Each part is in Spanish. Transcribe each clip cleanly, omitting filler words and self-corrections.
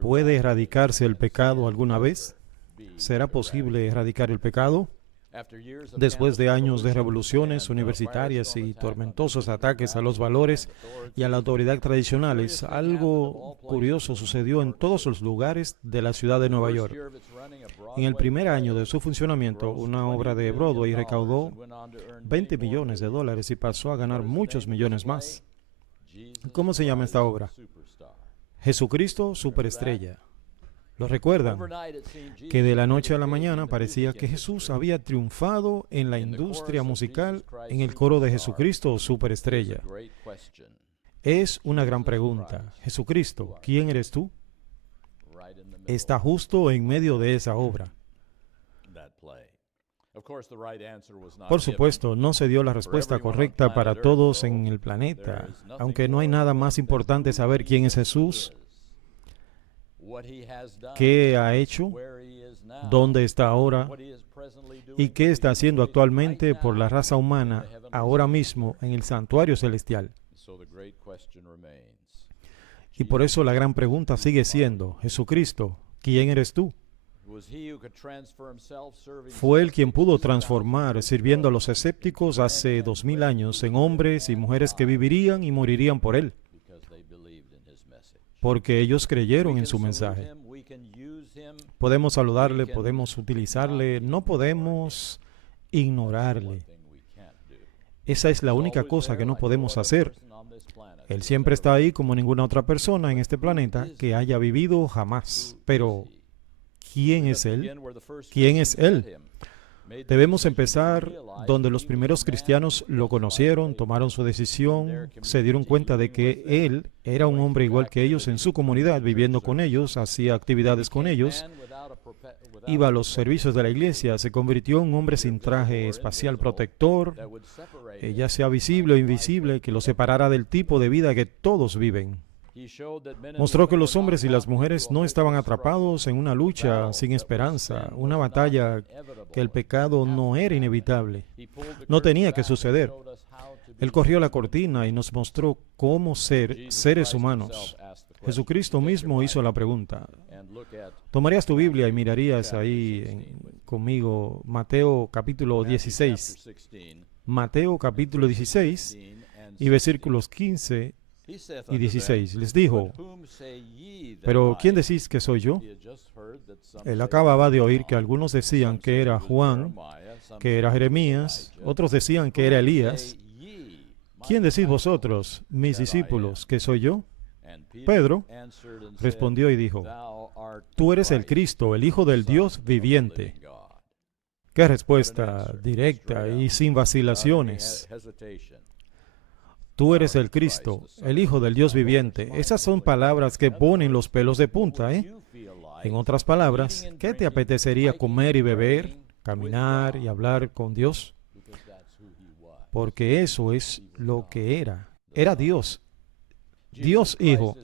¿Puede erradicarse el pecado alguna vez? ¿Será posible erradicar el pecado? Después de años de revoluciones universitarias y tormentosos ataques a los valores y a la autoridad tradicionales, algo curioso sucedió en todos los lugares de la ciudad de Nueva York. En el primer año de su funcionamiento, una obra de Broadway recaudó $20 millones y pasó a ganar muchos millones más. ¿Cómo se llama esta obra? Jesucristo Superestrella. ¿Lo recuerdan? Que de la noche a la mañana parecía que Jesús había triunfado en la industria musical en el coro de Jesucristo Superestrella. Es una gran pregunta. Jesucristo, ¿quién eres tú? Está justo en medio de esa obra. Por supuesto, no se dio la respuesta correcta para todos en el planeta, aunque no hay nada más importante saber quién es Jesús, qué ha hecho, dónde está ahora y qué está haciendo actualmente por la raza humana ahora mismo en el santuario celestial. Y por eso la gran pregunta sigue siendo, Jesucristo, ¿quién eres tú? Fue él quien pudo transformar, sirviendo a los escépticos hace 2000 años, en hombres y mujeres que vivirían y morirían por él, porque ellos creyeron en su mensaje. Podemos saludarle, podemos utilizarle, no podemos ignorarle. Esa es la única cosa que no podemos hacer. Él siempre está ahí como ninguna otra persona en este planeta que haya vivido jamás. Pero, ¿quién es Él? ¿Quién es Él? Debemos empezar donde los primeros cristianos lo conocieron, tomaron su decisión, se dieron cuenta de que Él era un hombre igual que ellos en su comunidad, viviendo con ellos, hacía actividades con ellos, iba a los servicios de la iglesia, se convirtió en un hombre sin traje espacial protector, ya sea visible o invisible, que lo separara del tipo de vida que todos viven. Mostró que los hombres y las mujeres no estaban atrapados en una lucha sin esperanza, una batalla que el pecado no era inevitable, no tenía que suceder. Él corrió la cortina y nos mostró cómo ser seres humanos. Jesucristo mismo hizo la pregunta. Tomarías tu Biblia y mirarías ahí conmigo Mateo capítulo 16. Mateo capítulo 16 y versículos 15 y 16. Les dijo, ¿pero quién decís que soy yo? Él acababa de oír que algunos decían que era Juan, que era Jeremías, otros decían que era Elías. ¿Quién decís vosotros, mis discípulos, que soy yo? Pedro respondió y dijo, tú eres el Cristo, el Hijo del Dios viviente. Qué respuesta directa y sin vacilaciones. Tú eres el Cristo, el Hijo del Dios viviente. Esas son palabras que ponen los pelos de punta, ¿eh? En otras palabras, ¿qué te apetecería comer y beber, caminar y hablar con Dios? Porque eso es lo que era. Era Dios. Dios Hijo.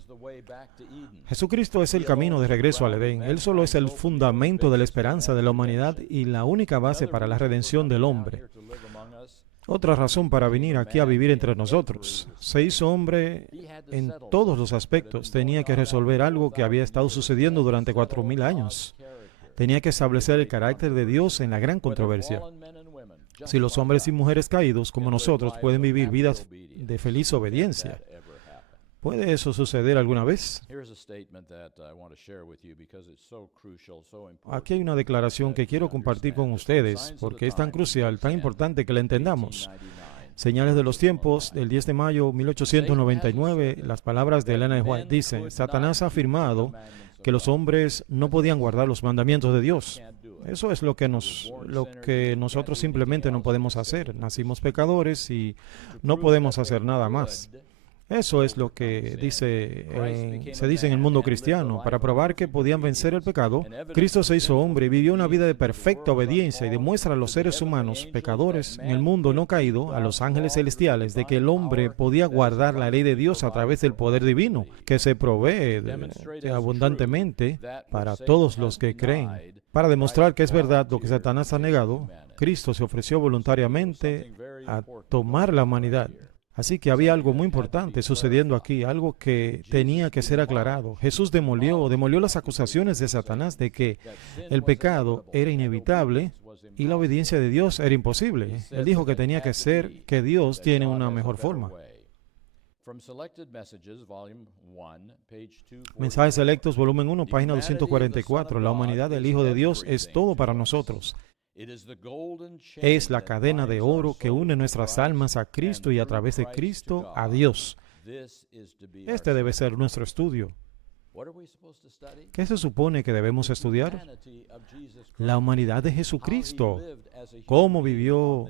Jesucristo es el camino de regreso al Edén. Él solo es el fundamento de la esperanza de la humanidad y la única base para la redención del hombre. Otra razón para venir aquí a vivir entre nosotros. Se hizo hombre en todos los aspectos. Tenía que resolver algo que había estado sucediendo durante 4000 años. Tenía que establecer el carácter de Dios en la gran controversia. Si los hombres y mujeres caídos como nosotros pueden vivir vidas de feliz obediencia, ¿puede eso suceder alguna vez? Aquí hay una declaración que quiero compartir con ustedes porque es tan crucial, tan importante que la entendamos. Señales de los tiempos, del 10 de mayo de 1899, las palabras de Elena White dicen, Satanás ha afirmado que los hombres no podían guardar los mandamientos de Dios. Eso es lo que nosotros simplemente no podemos hacer. Nacimos pecadores y no podemos hacer nada más. Eso es lo que se dice en el mundo cristiano. Para probar que podían vencer el pecado, Cristo se hizo hombre y vivió una vida de perfecta obediencia y demuestra a los seres humanos, pecadores, en el mundo no caído, a los ángeles celestiales, de que el hombre podía guardar la ley de Dios a través del poder divino, que se provee abundantemente para todos los que creen. Para demostrar que es verdad lo que Satanás ha negado, Cristo se ofreció voluntariamente a tomar la humanidad, Así que había algo muy importante sucediendo aquí, algo que tenía que ser aclarado. Jesús demolió las acusaciones de Satanás de que el pecado era inevitable y la obediencia de Dios era imposible. Él dijo que tenía que ser, que Dios tiene una mejor forma. Mensajes Selectos, volumen 1, página 244. La humanidad del Hijo de Dios es todo para nosotros. Es la cadena de oro que une nuestras almas a Cristo y a través de Cristo a Dios. Este debe ser nuestro estudio. ¿Qué se supone que debemos estudiar? La humanidad de Jesucristo. Cómo vivió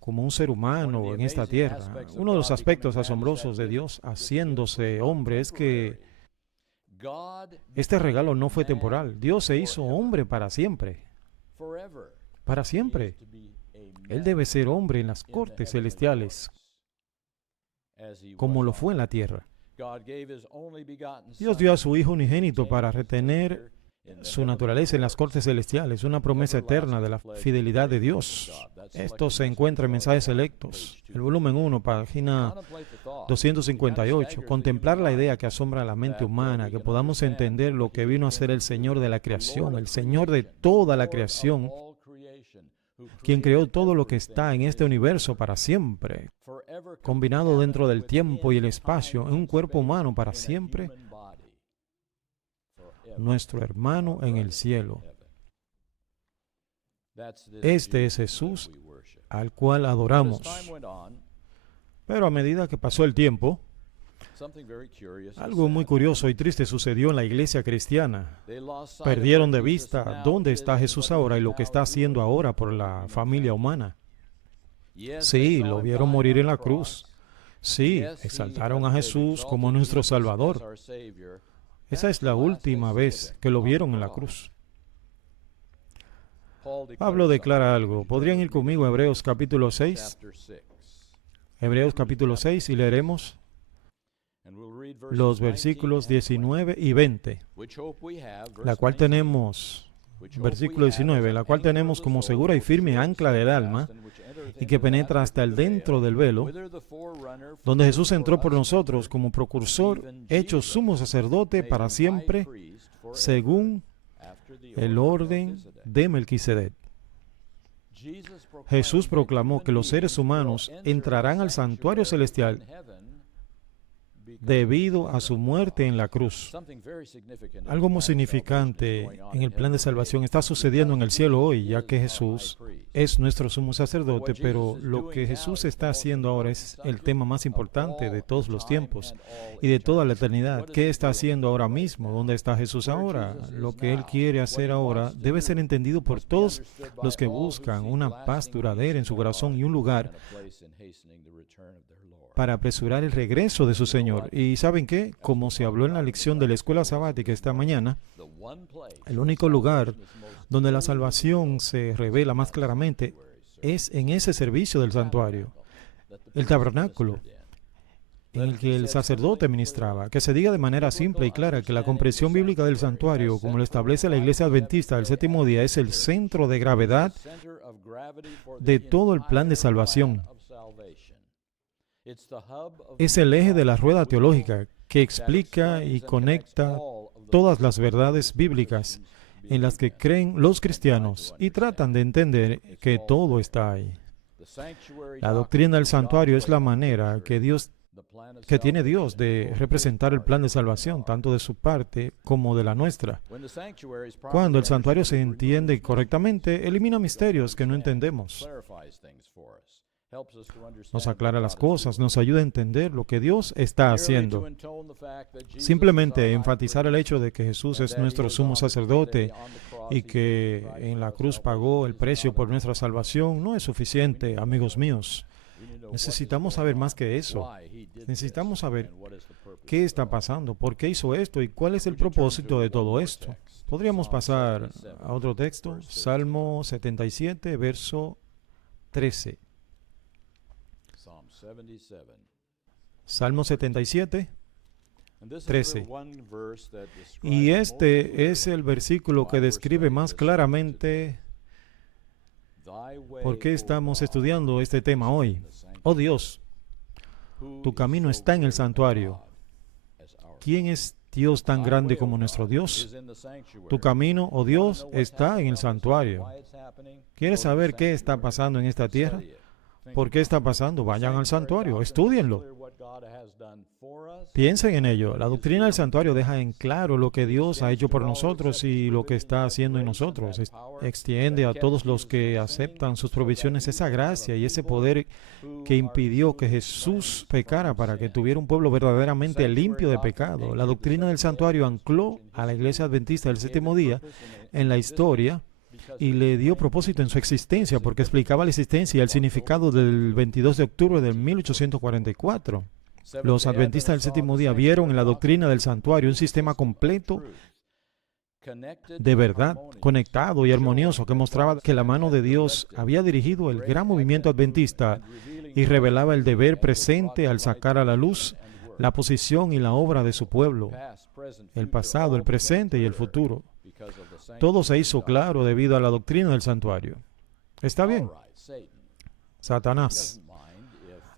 como un ser humano en esta tierra. Uno de los aspectos asombrosos de Dios haciéndose hombre es que este regalo no fue temporal. Dios se hizo hombre para siempre. Para siempre. Él debe ser hombre en las cortes celestiales, como lo fue en la tierra. Dios dio a su Hijo unigénito para retener su naturaleza en las cortes celestiales, una promesa eterna de la fidelidad de Dios. Esto se encuentra en Mensajes Selectos, el volumen 1, página 258. Contemplar la idea que asombra a la mente humana, que podamos entender lo que vino a ser el Señor de la creación, el Señor de toda la creación, quien creó todo lo que está en este universo para siempre, combinado dentro del tiempo y el espacio en un cuerpo humano para siempre, nuestro hermano en el cielo. Este es Jesús al cual adoramos. Pero a medida que pasó el tiempo, algo muy curioso y triste sucedió en la iglesia cristiana. Perdieron de vista dónde está Jesús ahora y lo que está haciendo ahora por la familia humana. Sí, lo vieron morir en la cruz. Sí, exaltaron a Jesús como nuestro Salvador. Esa es la última vez que lo vieron en la cruz. Pablo declara algo. ¿Podrían ir conmigo a Hebreos capítulo 6? Hebreos capítulo 6 y leeremos los versículos 19 y 20, la cual tenemos, versículo 19, la cual tenemos como segura y firme ancla del alma y que penetra hasta el dentro del velo, donde Jesús entró por nosotros como precursor, hecho sumo sacerdote para siempre, según el orden de Melquisedec. Jesús proclamó que los seres humanos entrarán al santuario celestial debido a su muerte en la cruz. Algo muy significante en el plan de salvación está sucediendo en el cielo hoy, ya que Jesús es nuestro sumo sacerdote, pero lo que Jesús está haciendo ahora es el tema más importante de todos los tiempos y de toda la eternidad. ¿Qué está haciendo ahora mismo? ¿Dónde está Jesús ahora? Lo que Él quiere hacer ahora debe ser entendido por todos los que buscan una paz duradera en su corazón y un lugar para apresurar el regreso de su Señor. ¿Y saben qué? Como se habló en la lección de la escuela sabática esta mañana, el único lugar donde la salvación se revela más claramente es en ese servicio del santuario, el tabernáculo, en el que el sacerdote ministraba. Que se diga de manera simple y clara que la comprensión bíblica del santuario, como lo establece la Iglesia Adventista del Séptimo Día, es el centro de gravedad de todo el plan de salvación. Es el eje de la rueda teológica que explica y conecta todas las verdades bíblicas en las que creen los cristianos y tratan de entender que todo está ahí. La doctrina del santuario es la manera que tiene Dios de representar el plan de salvación, tanto de su parte como de la nuestra. Cuando el santuario se entiende correctamente, elimina misterios que no entendemos. Nos aclara las cosas, nos ayuda a entender lo que Dios está haciendo. Simplemente enfatizar el hecho de que Jesús es nuestro sumo sacerdote y que en la cruz pagó el precio por nuestra salvación no es suficiente, amigos míos. Necesitamos saber más que eso. Necesitamos saber qué está pasando, por qué hizo esto y cuál es el propósito de todo esto. Podríamos pasar a otro texto, Salmo 77, verso 13. Salmo 77, 13. Y este es el versículo que describe más claramente por qué estamos estudiando este tema hoy. Oh Dios, Tu camino está en el santuario. ¿Quién es Dios tan grande como nuestro Dios? Tu camino, oh Dios, está en el santuario. ¿Quieres saber qué está pasando en esta tierra? ¿Por qué está pasando? Vayan al santuario, estúdienlo. Piensen en ello. La doctrina del santuario deja en claro lo que Dios ha hecho por nosotros y lo que está haciendo en nosotros. Extiende a todos los que aceptan sus provisiones esa gracia y ese poder que impidió que Jesús pecara para que tuviera un pueblo verdaderamente limpio de pecado. La doctrina del santuario ancló a la iglesia adventista del séptimo día en la historia y le dio propósito en su existencia porque explicaba la existencia y el significado del 22 de octubre de 1844. Los adventistas del séptimo día vieron en la doctrina del santuario un sistema completo de verdad, conectado y armonioso, que mostraba que la mano de Dios había dirigido el gran movimiento adventista y revelaba el deber presente al sacar a la luz la posición y la obra de su pueblo, el pasado, el presente y el futuro. Todo se hizo claro debido a la doctrina del santuario. ¿Está bien? Satanás.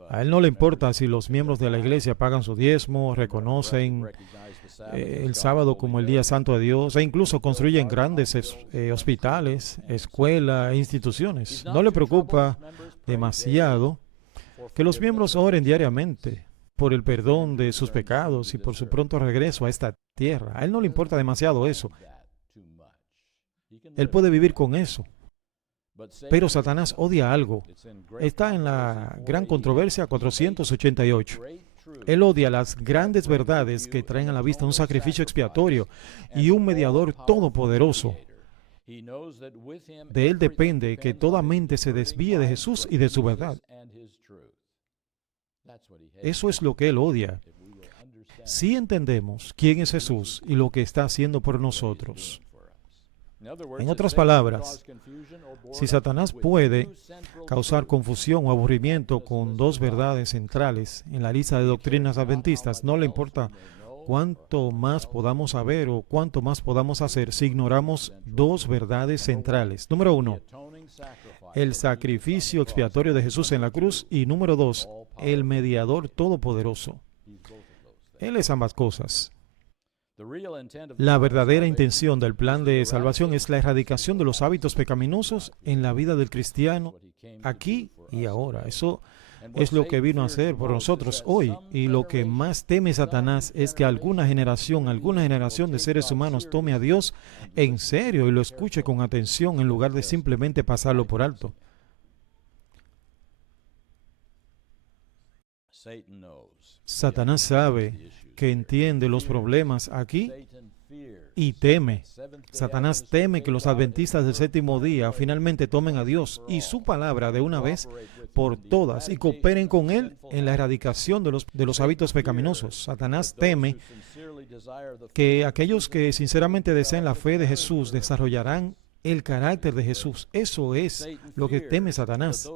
A él no le importa si los miembros de la iglesia pagan su diezmo, reconocen el sábado como el día santo de Dios e incluso construyen grandes hospitales, escuelas e instituciones. No le preocupa demasiado que los miembros oren diariamente por el perdón de sus pecados y por su pronto regreso a esta tierra. A él no le importa demasiado eso. Él puede vivir con eso. Pero Satanás odia algo. Está en la gran controversia 488. Él odia las grandes verdades que traen a la vista un sacrificio expiatorio y un mediador todopoderoso. De él depende que toda mente se desvíe de Jesús y de su verdad. Eso es lo que él odia. Si entendemos quién es Jesús y lo que está haciendo por nosotros. En otras palabras, si Satanás puede causar confusión o aburrimiento con dos verdades centrales en la lista de doctrinas adventistas, no le importa cuánto más podamos saber o cuánto más podamos hacer si ignoramos dos verdades centrales. Número uno, el sacrificio expiatorio de Jesús en la cruz y número dos, el mediador todopoderoso. Él es ambas cosas. La verdadera intención del plan de salvación es la erradicación de los hábitos pecaminosos en la vida del cristiano aquí y ahora. Eso es lo que vino a hacer por nosotros hoy. Y lo que más teme Satanás es que alguna generación de seres humanos tome a Dios en serio y lo escuche con atención en lugar de simplemente pasarlo por alto. Satanás sabe que entiende los problemas aquí y teme. Satanás teme que los adventistas del séptimo día finalmente tomen a Dios y su palabra de una vez por todas y cooperen con Él en la erradicación de los hábitos pecaminosos. Satanás teme que aquellos que sinceramente deseen la fe de Jesús desarrollarán el carácter de Jesús. Eso es lo que teme Satanás.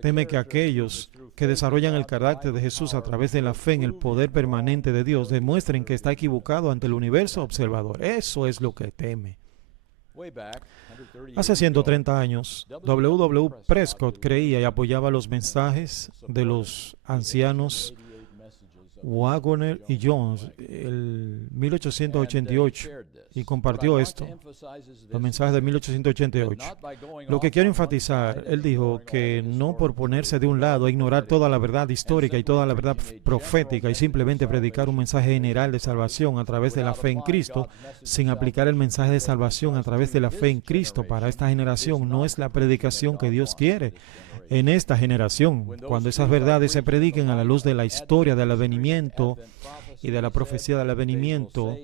Teme que aquellos que desarrollan el carácter de Jesús a través de la fe en el poder permanente de Dios demuestren que está equivocado ante el universo observador. Eso es lo que teme. Hace 130 años, W. Prescott creía y apoyaba los mensajes de los ancianos Waggoner y Jones en 1888 y compartió esto, los mensajes de 1888. Lo que quiero enfatizar, él dijo que no por ponerse de un lado a ignorar toda la verdad histórica y toda la verdad profética y simplemente predicar un mensaje general de salvación a través de la fe en Cristo, sin aplicar el mensaje de salvación a través de la fe en Cristo para esta generación, no es la predicación que Dios quiere en esta generación. Cuando esas verdades se prediquen a la luz de la historia del advenimiento y de la profecía del advenimiento,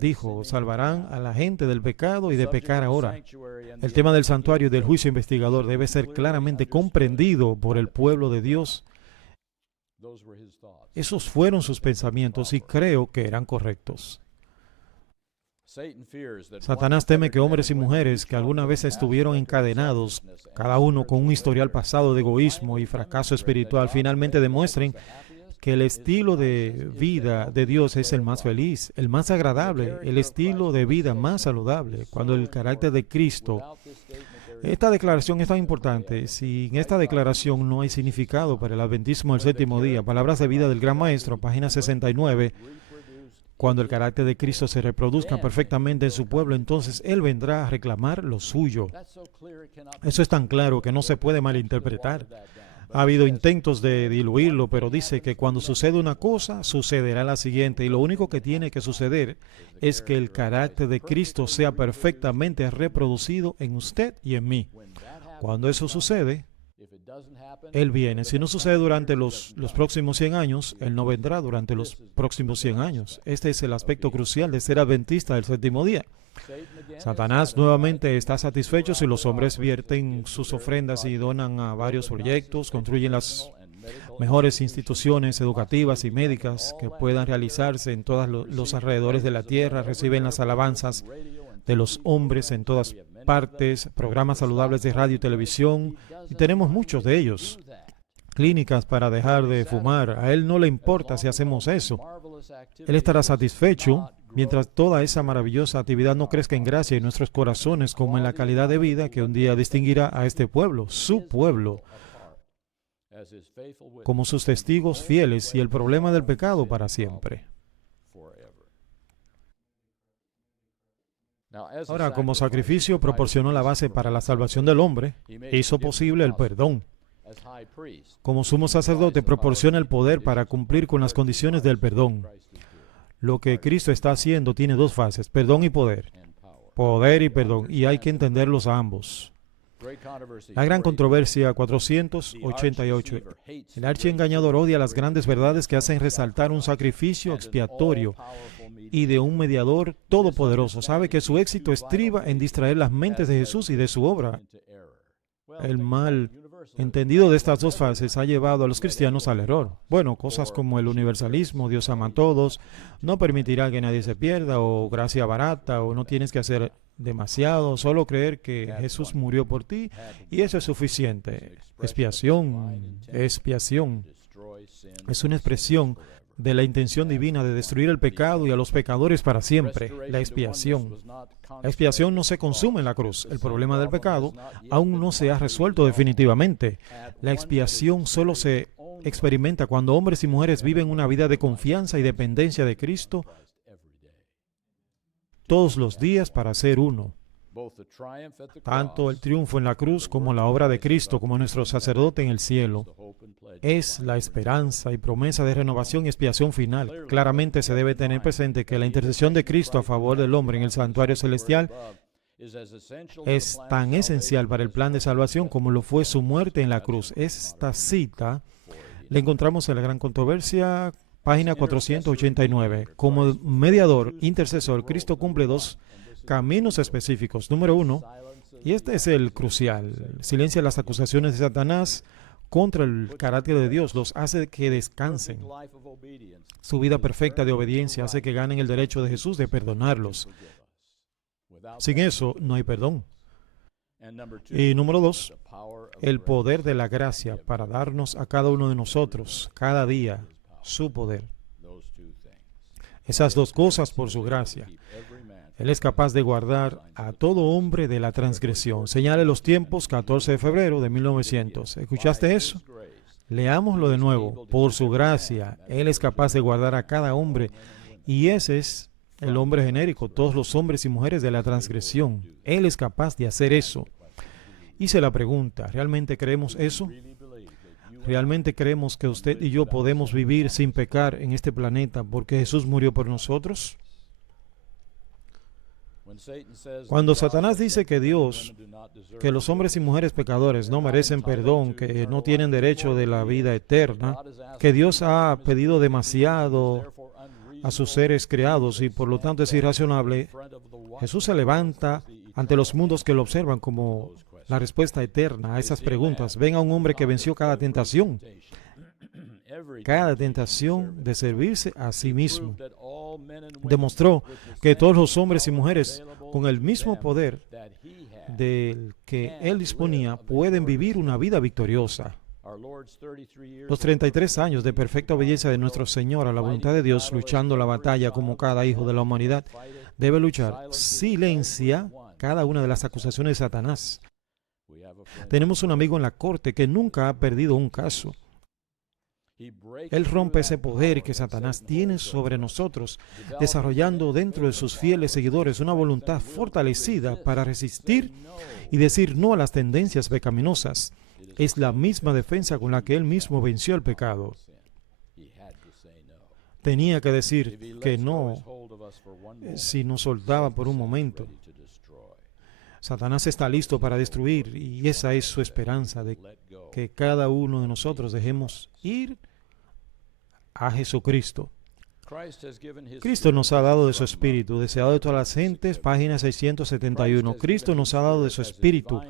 dijo, salvarán a la gente del pecado y de pecar ahora. El tema del santuario y del juicio investigador debe ser claramente comprendido por el pueblo de Dios. Esos fueron sus pensamientos y creo que eran correctos. Satanás teme que hombres y mujeres que alguna vez estuvieron encadenados, cada uno con un historial pasado de egoísmo y fracaso espiritual, finalmente demuestren que el estilo de vida de Dios es el más feliz, el más agradable, el estilo de vida más saludable. Cuando el carácter de Cristo Esta declaración es tan importante. Sin esta declaración no hay significado para el adventismo del séptimo día. Palabras de vida del Gran Maestro, página 69. Cuando el carácter de Cristo se reproduzca perfectamente en su pueblo, entonces Él vendrá a reclamar lo suyo. Eso es tan claro que no se puede malinterpretar. Ha habido intentos de diluirlo, pero dice que cuando sucede una cosa, sucederá la siguiente. Y lo único que tiene que suceder es que el carácter de Cristo sea perfectamente reproducido en usted y en mí. Cuando eso sucede, Él viene. Si no sucede durante los próximos 100 años, Él no vendrá durante los próximos 100 años. Este es el aspecto crucial de ser adventista del séptimo día. Satanás nuevamente está satisfecho si los hombres vierten sus ofrendas y donan a varios proyectos, construyen las mejores instituciones educativas y médicas que puedan realizarse en todos los alrededores de la tierra, reciben las alabanzas de los hombres en todas partes, programas saludables de radio y televisión, y tenemos muchos de ellos. Clínicas para dejar de fumar. A Él no le importa si hacemos eso. Él estará satisfecho mientras toda esa maravillosa actividad no crezca en gracia en nuestros corazones como en la calidad de vida que un día distinguirá a este pueblo, su pueblo, como sus testigos fieles y el problema del pecado para siempre. Ahora, como sacrificio proporcionó la base para la salvación del hombre, hizo posible el perdón. Como sumo sacerdote proporciona el poder para cumplir con las condiciones del perdón. Lo que Cristo está haciendo tiene dos fases, perdón y poder. Poder y perdón, y hay que entenderlos a ambos. La gran controversia 488. El archiengañador odia las grandes verdades que hacen resaltar un sacrificio expiatorio y de un mediador todopoderoso. Sabe que su éxito estriba en distraer las mentes de Jesús y de su obra. El mal entendido de estas dos fases ha llevado a los cristianos al error. Bueno, cosas como el universalismo, Dios ama a todos, no permitirá que nadie se pierda, o gracia barata, o no tienes que hacer demasiado, solo creer que Jesús murió por ti y eso es suficiente. Expiación, expiación. Es una expresión de la intención divina de destruir el pecado y a los pecadores para siempre. La expiación. La expiación no se consume en la cruz. El problema del pecado aún no se ha resuelto definitivamente. La expiación solo se experimenta cuando hombres y mujeres viven una vida de confianza y dependencia de Cristo todos los días para ser uno. Tanto el triunfo en la cruz como la obra de Cristo como nuestro sacerdote en el cielo es la esperanza y promesa de renovación y expiación final. Claramente se debe tener presente que la intercesión de Cristo a favor del hombre en el santuario celestial es tan esencial para el plan de salvación como lo fue su muerte en la cruz. Esta cita la encontramos en la gran controversia, página 489. Como mediador, intercesor, Cristo cumple dos caminos específicos. Número uno, y este es el crucial, silencia las acusaciones de Satanás contra el carácter de Dios, los hace que descansen. Su vida perfecta de obediencia hace que ganen el derecho de Jesús de perdonarlos. Sin eso, no hay perdón. Y número dos, el poder de la gracia para darnos a cada uno de nosotros, cada día, su poder. Esas dos cosas por su gracia. Él es capaz de guardar a todo hombre de la transgresión. Señale los tiempos, 14 de febrero de 1900. ¿Escuchaste eso? Leámoslo de nuevo. Por su gracia, Él es capaz de guardar a cada hombre. Y ese es el hombre genérico, todos los hombres y mujeres de la transgresión. Él es capaz de hacer eso. Hice la pregunta, ¿realmente creemos eso? ¿Realmente creemos que usted y yo podemos vivir sin pecar en este planeta porque Jesús murió por nosotros? Cuando Satanás dice que que los hombres y mujeres pecadores no merecen perdón, que no tienen derecho de la vida eterna, que Dios ha pedido demasiado a sus seres creados y por lo tanto es irracionable, Jesús se levanta ante los mundos que lo observan como la respuesta eterna a esas preguntas. Ven a un hombre que venció cada tentación de servirse a sí mismo. Demostró que todos los hombres y mujeres con el mismo poder del que Él disponía pueden vivir una vida victoriosa. Los 33 años de perfecta obediencia de nuestro Señor a la voluntad de Dios, luchando la batalla como cada hijo de la humanidad debe luchar, silencia cada una de las acusaciones de Satanás. Tenemos un amigo en la corte que nunca ha perdido un caso. Él rompe ese poder que Satanás tiene sobre nosotros, desarrollando dentro de sus fieles seguidores una voluntad fortalecida para resistir y decir no a las tendencias pecaminosas. Es la misma defensa con la que él mismo venció el pecado. Tenía que decir que no si nos soltaba por un momento. Satanás está listo para destruir y esa es su esperanza, de que cada uno de nosotros dejemos ir a Jesucristo. Cristo nos ha dado de su Espíritu, deseado de todas las gentes, página 671. Cristo nos ha dado de su Espíritu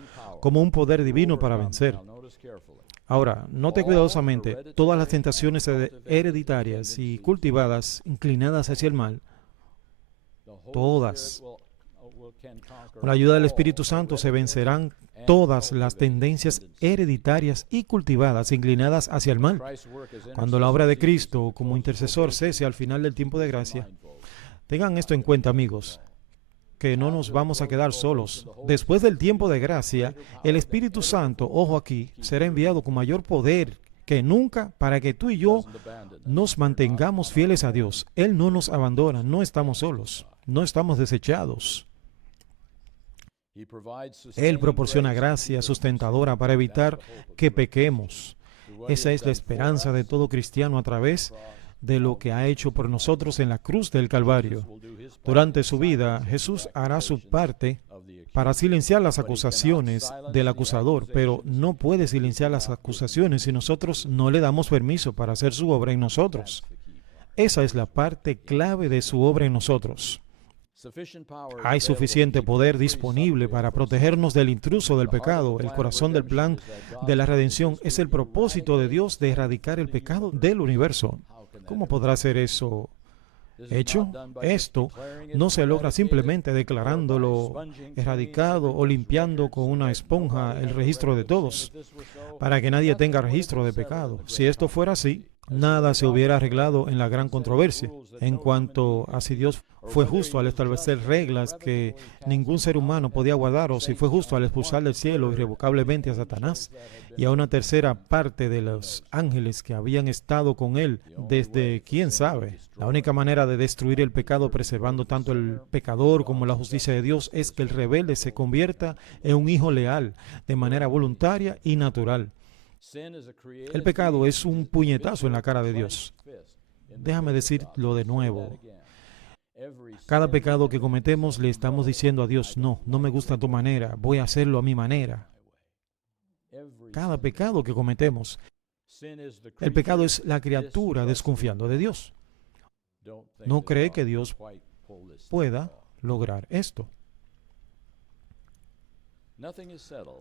como un poder divino para vencer. Ahora, note cuidadosamente, todas las tentaciones hereditarias y cultivadas, inclinadas hacia el mal, todas, con la ayuda del Espíritu Santo se vencerán todas las tendencias hereditarias y cultivadas inclinadas hacia el mal. Cuando la obra de Cristo como intercesor cese al final del tiempo de gracia, tengan esto en cuenta, amigos, que no nos vamos a quedar solos. Después del tiempo de gracia, el Espíritu Santo, ojo aquí, será enviado con mayor poder que nunca para que tú y yo nos mantengamos fieles a Dios. Él no nos abandona, no estamos solos, no estamos desechados. Él proporciona gracia sustentadora para evitar que pequemos. Esa es la esperanza de todo cristiano a través de lo que ha hecho por nosotros en la cruz del Calvario. Durante su vida, Jesús hará su parte para silenciar las acusaciones del acusador, pero no puede silenciar las acusaciones si nosotros no le damos permiso para hacer su obra en nosotros. Esa es la parte clave de su obra en nosotros. Hay suficiente poder disponible para protegernos del intruso del pecado. El corazón del plan de la redención es el propósito de Dios de erradicar el pecado del universo. ¿Cómo podrá ser eso hecho? Esto no se logra simplemente declarándolo erradicado o limpiando con una esponja el registro de todos, para que nadie tenga registro de pecado. Si esto fuera así, nada se hubiera arreglado en la gran controversia en cuanto a si Dios fue justo al establecer reglas que ningún ser humano podía guardar, o si fue justo al expulsar del cielo irrevocablemente a Satanás y a una tercera parte de los ángeles que habían estado con él desde quién sabe. La única manera de destruir el pecado preservando tanto el pecador como la justicia de Dios es que el rebelde se convierta en un hijo leal de manera voluntaria y natural. El pecado es un puñetazo en la cara de Dios. Déjame decirlo de nuevo. Cada pecado que cometemos le estamos diciendo a Dios, no me gusta tu manera, voy a hacerlo a mi manera. Cada pecado que cometemos, el pecado es la criatura desconfiando de Dios. No cree que Dios pueda lograr esto.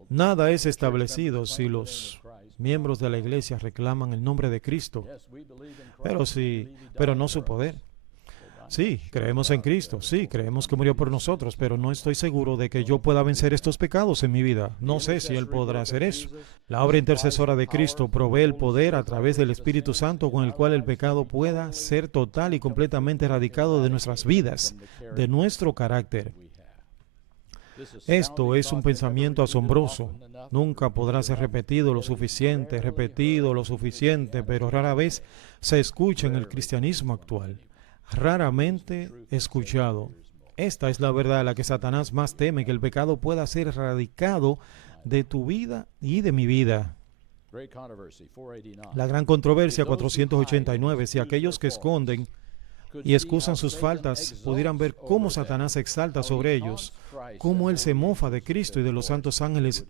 Nada es establecido si los miembros de la iglesia reclaman el nombre de Cristo, pero no su poder. Sí, creemos en Cristo, sí, creemos que murió por nosotros, pero no estoy seguro de que yo pueda vencer estos pecados en mi vida. No sé si Él podrá hacer eso. La obra intercesora de Cristo provee el poder a través del Espíritu Santo con el cual el pecado pueda ser total y completamente erradicado de nuestras vidas, de nuestro carácter. Esto es un pensamiento asombroso. Nunca podrá ser repetido lo suficiente, pero rara vez se escucha en el cristianismo actual. Raramente escuchado. Esta es la verdad a la que Satanás más teme, que el pecado pueda ser erradicado de tu vida y de mi vida. La gran controversia 489, si aquellos que esconden y excusan sus faltas pudieran ver cómo Satanás se exalta sobre ellos, cómo él se mofa de Cristo y de los santos ángeles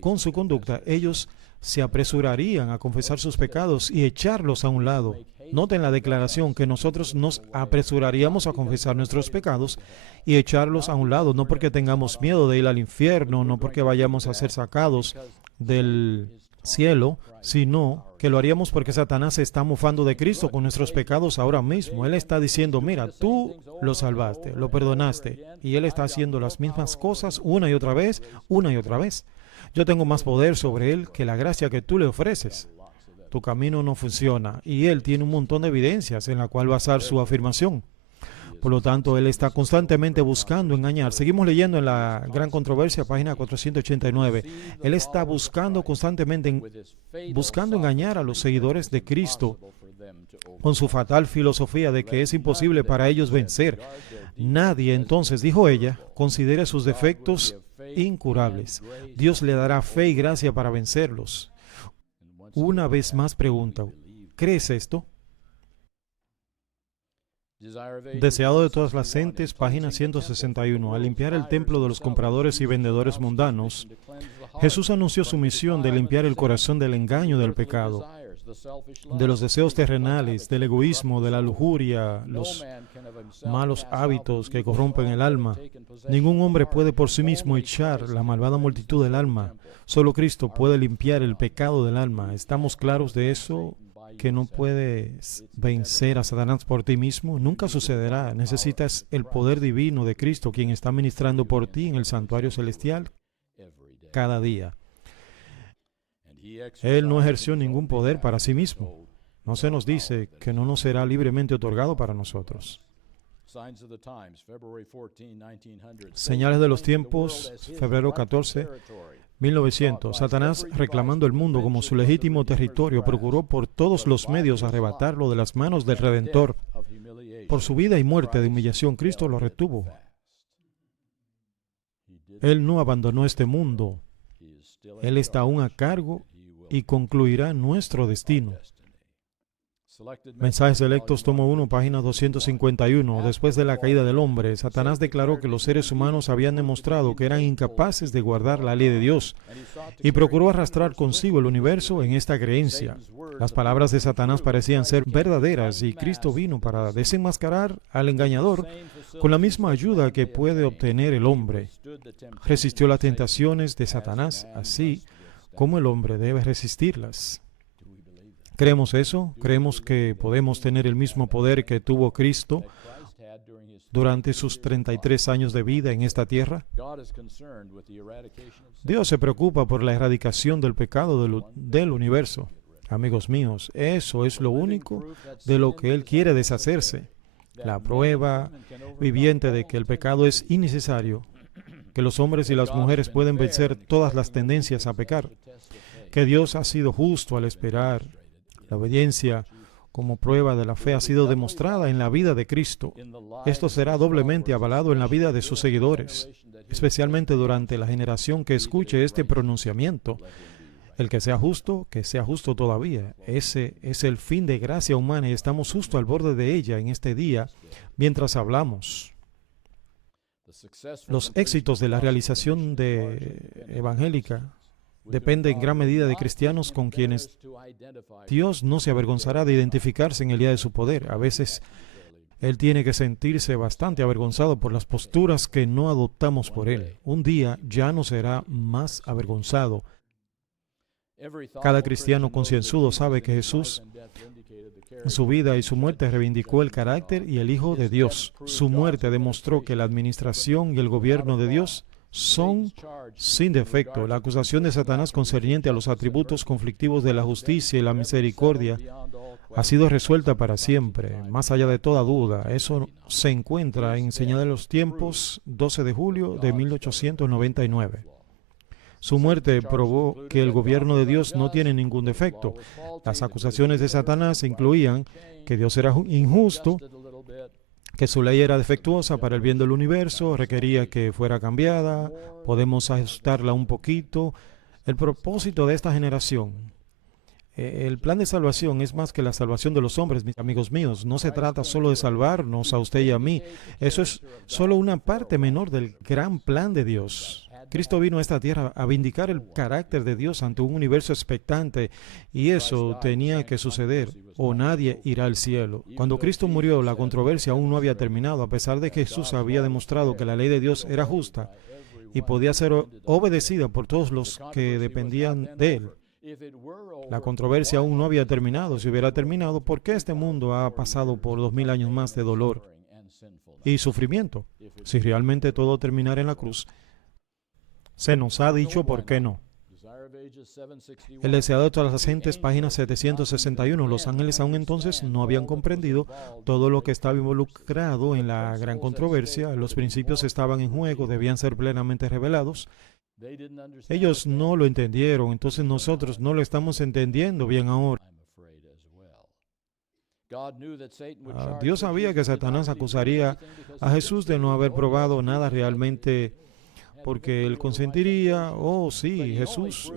con su conducta, ellos se apresurarían a confesar sus pecados y echarlos a un lado. Noten la declaración que nosotros nos apresuraríamos a confesar nuestros pecados y echarlos a un lado, no porque tengamos miedo de ir al infierno, no porque vayamos a ser sacados del cielo, sino que lo haríamos porque Satanás se está mofando de Cristo con nuestros pecados ahora mismo. Él está diciendo, mira, tú lo salvaste, lo perdonaste, y Él está haciendo las mismas cosas una y otra vez, una y otra vez. Yo tengo más poder sobre Él que la gracia que tú le ofreces. Tu camino no funciona, y Él tiene un montón de evidencias en la cual basar su afirmación. Por lo tanto, él está constantemente buscando engañar. Seguimos leyendo en la Gran Controversia, página 489. Él está buscando constantemente, buscando engañar a los seguidores de Cristo con su fatal filosofía de que es imposible para ellos vencer. Nadie, entonces, dijo ella, considere sus defectos incurables. Dios le dará fe y gracia para vencerlos. Una vez más pregunto, ¿crees esto? Deseado de todas las gentes, página 161. Al limpiar el templo de los compradores y vendedores mundanos, Jesús anunció su misión de limpiar el corazón del engaño del pecado, de los deseos terrenales, del egoísmo, de la lujuria, los malos hábitos que corrompen el alma. Ningún hombre puede por sí mismo echar la malvada multitud del alma. Solo Cristo puede limpiar el pecado del alma. ¿Estamos claros de eso? Que no puedes vencer a Satanás por ti mismo. Nunca sucederá. Necesitas el poder divino de Cristo, quien está ministrando por ti en el santuario celestial cada día. Él no ejerció ningún poder para sí mismo. No se nos dice que no nos será libremente otorgado para nosotros. Señales de los tiempos, febrero 14, 1900. Satanás, reclamando el mundo como su legítimo territorio, procuró por todos los medios arrebatarlo de las manos del Redentor. Por su vida y muerte de humillación, Cristo lo retuvo. Él no abandonó este mundo. Él está aún a cargo y concluirá nuestro destino. Mensajes Selectos, tomo 1, página 251. Después de la caída del hombre, Satanás declaró que los seres humanos habían demostrado que eran incapaces de guardar la ley de Dios y procuró arrastrar consigo el universo en esta creencia. Las palabras de Satanás parecían ser verdaderas y Cristo vino para desenmascarar al engañador con la misma ayuda que puede obtener el hombre. Resistió las tentaciones de Satanás, así como el hombre debe resistirlas. ¿Creemos eso? ¿Creemos que podemos tener el mismo poder que tuvo Cristo durante sus 33 años de vida en esta tierra? Dios se preocupa por la erradicación del pecado del universo. Amigos míos, eso es lo único de lo que Él quiere deshacerse. La prueba viviente de que el pecado es innecesario, que los hombres y las mujeres pueden vencer todas las tendencias a pecar, que Dios ha sido justo al esperar. La obediencia como prueba de la fe ha sido demostrada en la vida de Cristo. Esto será doblemente avalado en la vida de sus seguidores, especialmente durante la generación que escuche este pronunciamiento. El que sea justo todavía. Ese es el fin de gracia humana y estamos justo al borde de ella en este día mientras hablamos. Los éxitos de la realización evangélica depende en gran medida de cristianos con quienes Dios no se avergonzará de identificarse en el día de su poder. A veces Él tiene que sentirse bastante avergonzado por las posturas que no adoptamos por Él. Un día ya no será más avergonzado. Cada cristiano concienzudo sabe que Jesús, en su vida y su muerte, reivindicó el carácter y el Hijo de Dios. Su muerte demostró que la administración y el gobierno de Dios son sin defecto. La acusación de Satanás concerniente a los atributos conflictivos de la justicia y la misericordia ha sido resuelta para siempre, más allá de toda duda. Eso se encuentra en Señales de los Tiempos, 12 de julio de 1899. Su muerte probó que el gobierno de Dios no tiene ningún defecto. Las acusaciones de Satanás incluían que Dios era injusto, que su ley era defectuosa para el bien del universo, requería que fuera cambiada, podemos ajustarla un poquito. El propósito de esta generación, el plan de salvación es más que la salvación de los hombres, mis amigos míos. No se trata solo de salvarnos a usted y a mí. Eso es solo una parte menor del gran plan de Dios. Cristo vino a esta tierra a vindicar el carácter de Dios ante un universo expectante, y eso tenía que suceder, o nadie irá al cielo. Cuando Cristo murió, la controversia aún no había terminado, a pesar de que Jesús había demostrado que la ley de Dios era justa y podía ser obedecida por todos los que dependían de Él. La controversia aún no había terminado. Si hubiera terminado, ¿por qué este mundo ha pasado por 2000 años más de dolor y sufrimiento? Si realmente todo terminara en la cruz, se nos ha dicho por qué no. El deseado de todas las gentes, página 761. Los ángeles aún entonces no habían comprendido todo lo que estaba involucrado en la gran controversia. Los principios estaban en juego, debían ser plenamente revelados. Ellos no lo entendieron, entonces nosotros no lo estamos entendiendo bien ahora. Dios sabía que Satanás acusaría a Jesús de no haber probado nada realmente, porque él consentiría, oh sí, Jesús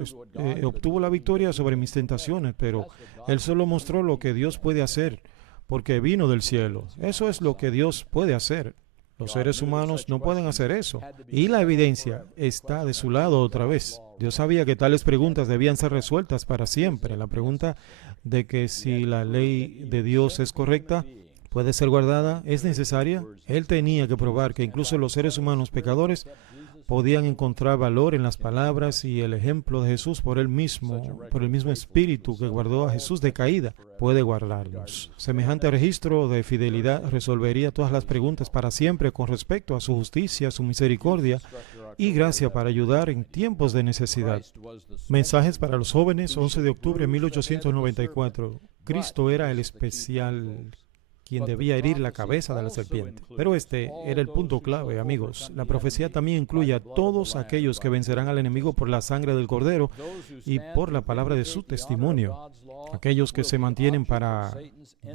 obtuvo la victoria sobre mis tentaciones, pero él solo mostró lo que Dios puede hacer, porque vino del cielo. Eso es lo que Dios puede hacer. Los seres humanos no pueden hacer eso. Y la evidencia está de su lado otra vez. Dios sabía que tales preguntas debían ser resueltas para siempre. La pregunta de que si la ley de Dios es correcta, puede ser guardada, es necesaria. Él tenía que probar que incluso los seres humanos pecadores podían encontrar valor en las palabras y el ejemplo de Jesús por el mismo espíritu que guardó a Jesús de caída, puede guardarnos. Semejante registro de fidelidad resolvería todas las preguntas para siempre con respecto a su justicia, su misericordia y gracia para ayudar en tiempos de necesidad. Mensajes para los jóvenes, 11 de octubre de 1894. Cristo era el especial quien debía herir la cabeza de la serpiente. Pero este era el punto clave, amigos. La profecía también incluye a todos aquellos que vencerán al enemigo por la sangre del Cordero y por la palabra de su testimonio. Aquellos que se mantienen para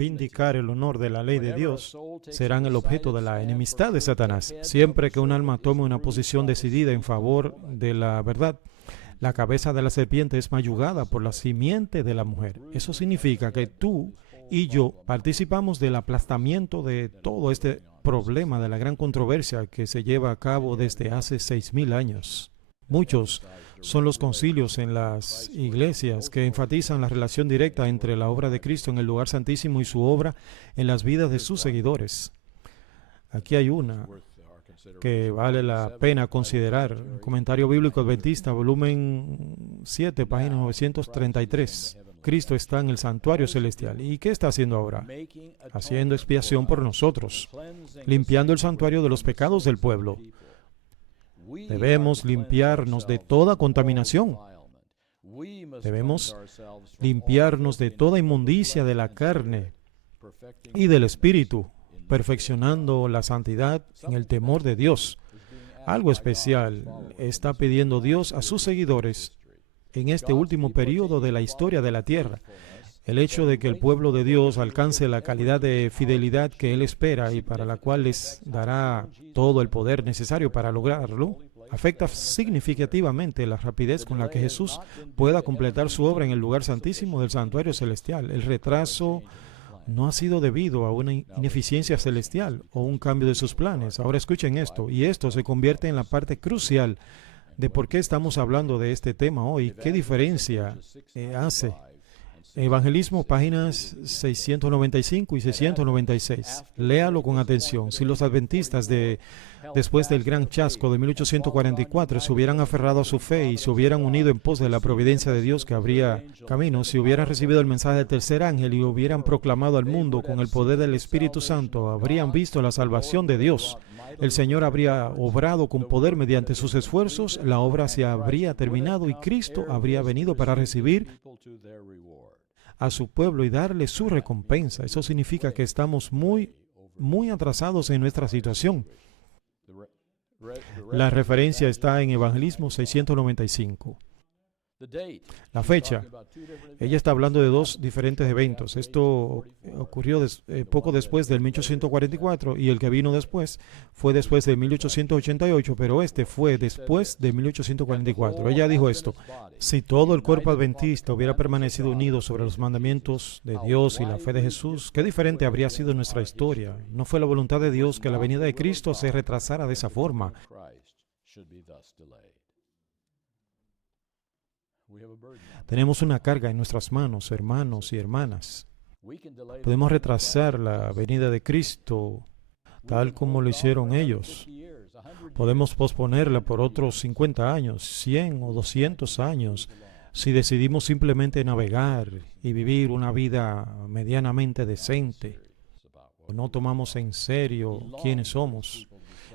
vindicar el honor de la ley de Dios serán el objeto de la enemistad de Satanás. Siempre que un alma tome una posición decidida en favor de la verdad, la cabeza de la serpiente es mayugada por la simiente de la mujer. Eso significa que tú y yo participamos del aplastamiento de todo este problema de la gran controversia que se lleva a cabo desde hace 6,000 años. Muchos son los concilios en las iglesias que enfatizan la relación directa entre la obra de Cristo en el lugar santísimo y su obra en las vidas de sus seguidores. Aquí hay una que vale la pena considerar. Comentario Bíblico Adventista, volumen 7, página 933. Cristo está en el santuario celestial. ¿Y qué está haciendo ahora? Haciendo expiación por nosotros, limpiando el santuario de los pecados del pueblo. Debemos limpiarnos de toda contaminación. Debemos limpiarnos de toda inmundicia de la carne y del espíritu, perfeccionando la santidad en el temor de Dios. Algo especial está pidiendo Dios a sus seguidores en este último periodo de la historia de la tierra. El hecho de que el pueblo de Dios alcance la calidad de fidelidad que Él espera y para la cual les dará todo el poder necesario para lograrlo, afecta significativamente la rapidez con la que Jesús pueda completar su obra en el lugar santísimo del santuario celestial. El retraso no ha sido debido a una ineficiencia celestial o un cambio de sus planes. Ahora escuchen esto, y esto se convierte en la parte crucial de por qué estamos hablando de este tema hoy. ¿Qué diferencia hace? Evangelismo, páginas 695 y 696. Léalo con atención. Si los adventistas después del gran chasco de 1844 se hubieran aferrado a su fe y se hubieran unido en pos de la providencia de Dios que abría camino, si hubieran recibido el mensaje del tercer ángel y hubieran proclamado al mundo con el poder del Espíritu Santo, habrían visto la salvación de Dios. El Señor habría obrado con poder mediante sus esfuerzos, la obra se habría terminado y Cristo habría venido para recibir a su pueblo y darle su recompensa. Eso significa que estamos muy atrasados en nuestra situación. La referencia está en Evangelismo 695. La fecha. Ella está hablando de dos diferentes eventos. Esto ocurrió poco después del 1844 y el que vino después fue después de 1888, pero este fue después de 1844. Ella dijo esto: si todo el cuerpo adventista hubiera permanecido unido sobre los mandamientos de Dios y la fe de Jesús, qué diferente habría sido nuestra historia. No fue la voluntad de Dios que la venida de Cristo se retrasara de esa forma. Tenemos una carga en nuestras manos, hermanos y hermanas. Podemos retrasar la venida de Cristo tal como lo hicieron ellos. Podemos posponerla por otros 50 años, 100 o 200 años, si decidimos simplemente navegar y vivir una vida medianamente decente. No tomamos en serio quiénes somos.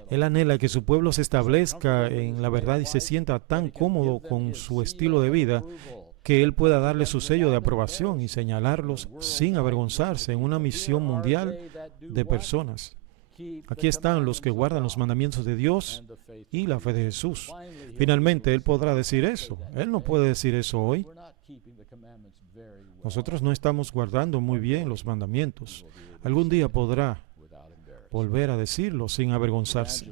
Él anhela que su pueblo se establezca en la verdad y se sienta tan cómodo con su estilo de vida que Él pueda darle su sello de aprobación y señalarlos sin avergonzarse en una misión mundial de personas. Aquí están los que guardan los mandamientos de Dios y la fe de Jesús. Finalmente, Él podrá decir eso. Él no puede decir eso hoy. Nosotros no estamos guardando muy bien los mandamientos. Algún día podrá volver a decirlo sin avergonzarse.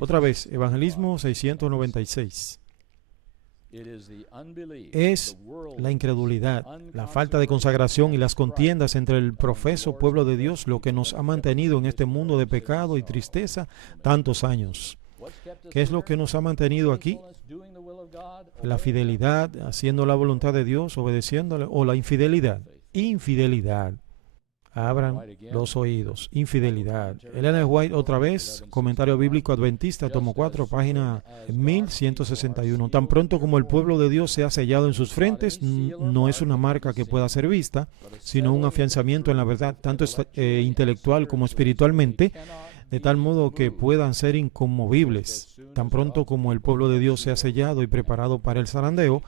Otra vez, Evangelismo 696. Es la incredulidad, la falta de consagración y las contiendas entre el profeso pueblo de Dios lo que nos ha mantenido en este mundo de pecado y tristeza tantos años. ¿Qué es lo que nos ha mantenido aquí? La fidelidad, haciendo la voluntad de Dios, obedeciéndole, o la infidelidad. Infidelidad. Abran los oídos. Infidelidad. Ellen White, otra vez, Comentario Bíblico Adventista, tomo 4, página 1161. Tan pronto como el pueblo de Dios sea sellado en sus frentes, no es una marca que pueda ser vista, sino un afianzamiento en la verdad, tanto intelectual como espiritualmente, de tal modo que puedan ser inconmovibles. Tan pronto como el pueblo de Dios sea sellado y preparado para el zarandeo,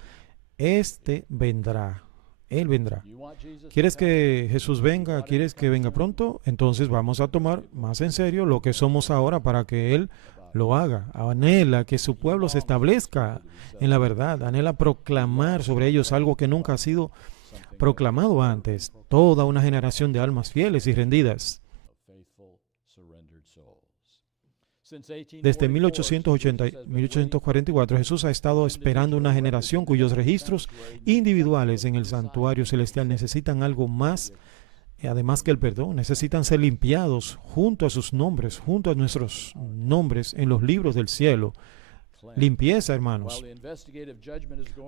este vendrá. Él vendrá. ¿Quieres que Jesús venga? ¿Quieres que venga pronto? Entonces vamos a tomar más en serio lo que somos ahora para que Él lo haga. Anhela que su pueblo se establezca en la verdad. Anhela proclamar sobre ellos algo que nunca ha sido proclamado antes. Toda una generación de almas fieles y rendidas. Desde 1844, Jesús ha estado esperando una generación cuyos registros individuales en el santuario celestial necesitan algo más, además que el perdón. Necesitan ser limpiados junto a sus nombres, junto a nuestros nombres en los libros del cielo. Limpieza, hermanos.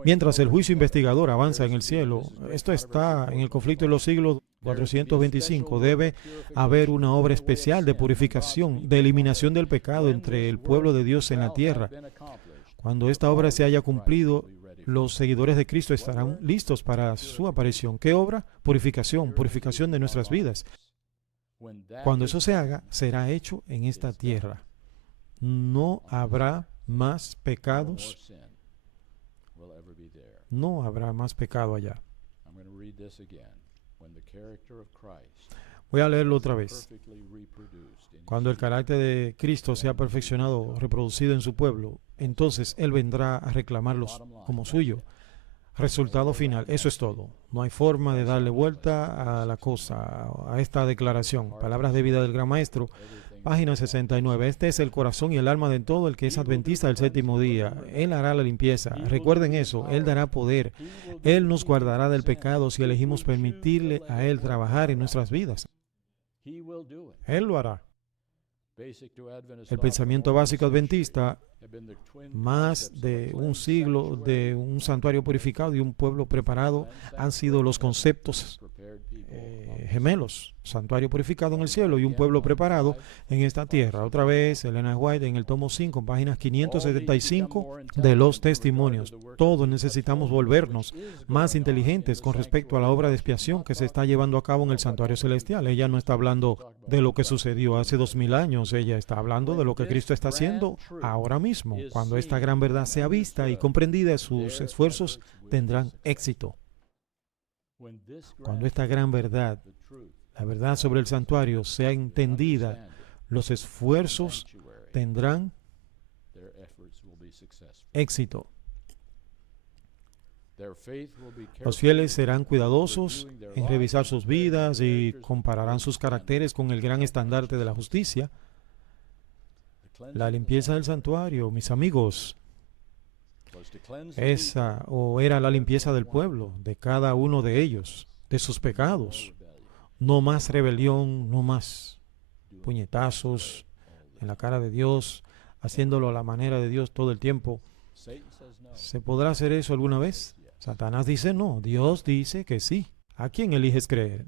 Mientras el juicio investigador avanza en el cielo, esto está en el conflicto de los siglos 425. Debe haber una obra especial de purificación, de eliminación del pecado entre el pueblo de Dios en la tierra. Cuando esta obra se haya cumplido, los seguidores de Cristo estarán listos para su aparición. ¿Qué obra? Purificación, purificación de nuestras vidas. Cuando eso se haga, será hecho en esta tierra. No habrá más pecados. No habrá más pecado allá. Voy a leerlo otra vez. Cuando el carácter de Cristo sea perfeccionado, reproducido en su pueblo, entonces Él vendrá a reclamarlos como suyo. Resultado final, eso es todo. No hay forma de darle vuelta a la cosa, a esta declaración. Palabras de vida del Gran Maestro. Página 69. Este es el corazón y el alma de todo el que es adventista del séptimo día. Él hará la limpieza. Recuerden eso. Él dará poder. Él nos guardará del pecado si elegimos permitirle a Él trabajar en nuestras vidas. Él lo hará. El pensamiento básico adventista, más de un siglo de un santuario purificado y un pueblo preparado, han sido los conceptos gemelos. Santuario purificado en el cielo y un pueblo preparado en esta tierra. Otra vez, Ellen White en el tomo 5, páginas 575 de los testimonios. Todos necesitamos volvernos más inteligentes con respecto a la obra de expiación que se está llevando a cabo en el santuario celestial. Ella no está hablando de lo que sucedió hace 2000 años. Ella está hablando de lo que Cristo está haciendo ahora mismo. Cuando esta gran verdad sea vista y comprendida, sus esfuerzos tendrán éxito. Cuando esta gran verdad, la verdad sobre el santuario, sea entendida, los esfuerzos tendrán éxito. Los fieles serán cuidadosos en revisar sus vidas y compararán sus caracteres con el gran estandarte de la justicia. La limpieza del santuario, mis amigos, era la limpieza del pueblo, de cada uno de ellos, de sus pecados. No más rebelión, no más puñetazos en la cara de Dios, haciéndolo a la manera de Dios todo el tiempo. ¿Se podrá hacer eso alguna vez? Satanás dice no, Dios dice que sí. ¿A quién eliges creer?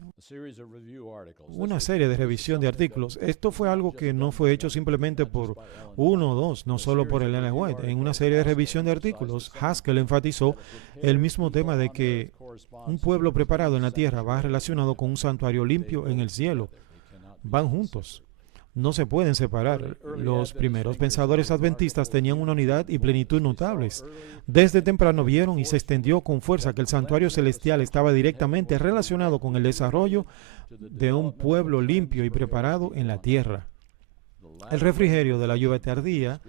Una serie de revisión de artículos. Esto fue algo que no fue hecho simplemente por uno o dos, no solo por Ellen White. En una serie de revisión de artículos, Haskell enfatizó el mismo tema de que un pueblo preparado en la tierra va relacionado con un santuario limpio en el cielo. Van juntos. no se pueden separar. Los primeros pensadores adventistas tenían una unidad y plenitud notables. Desde temprano vieron y se extendió con fuerza que el santuario celestial estaba directamente relacionado con el desarrollo de un pueblo limpio y preparado en la tierra. El refrigerio de la lluvia tardía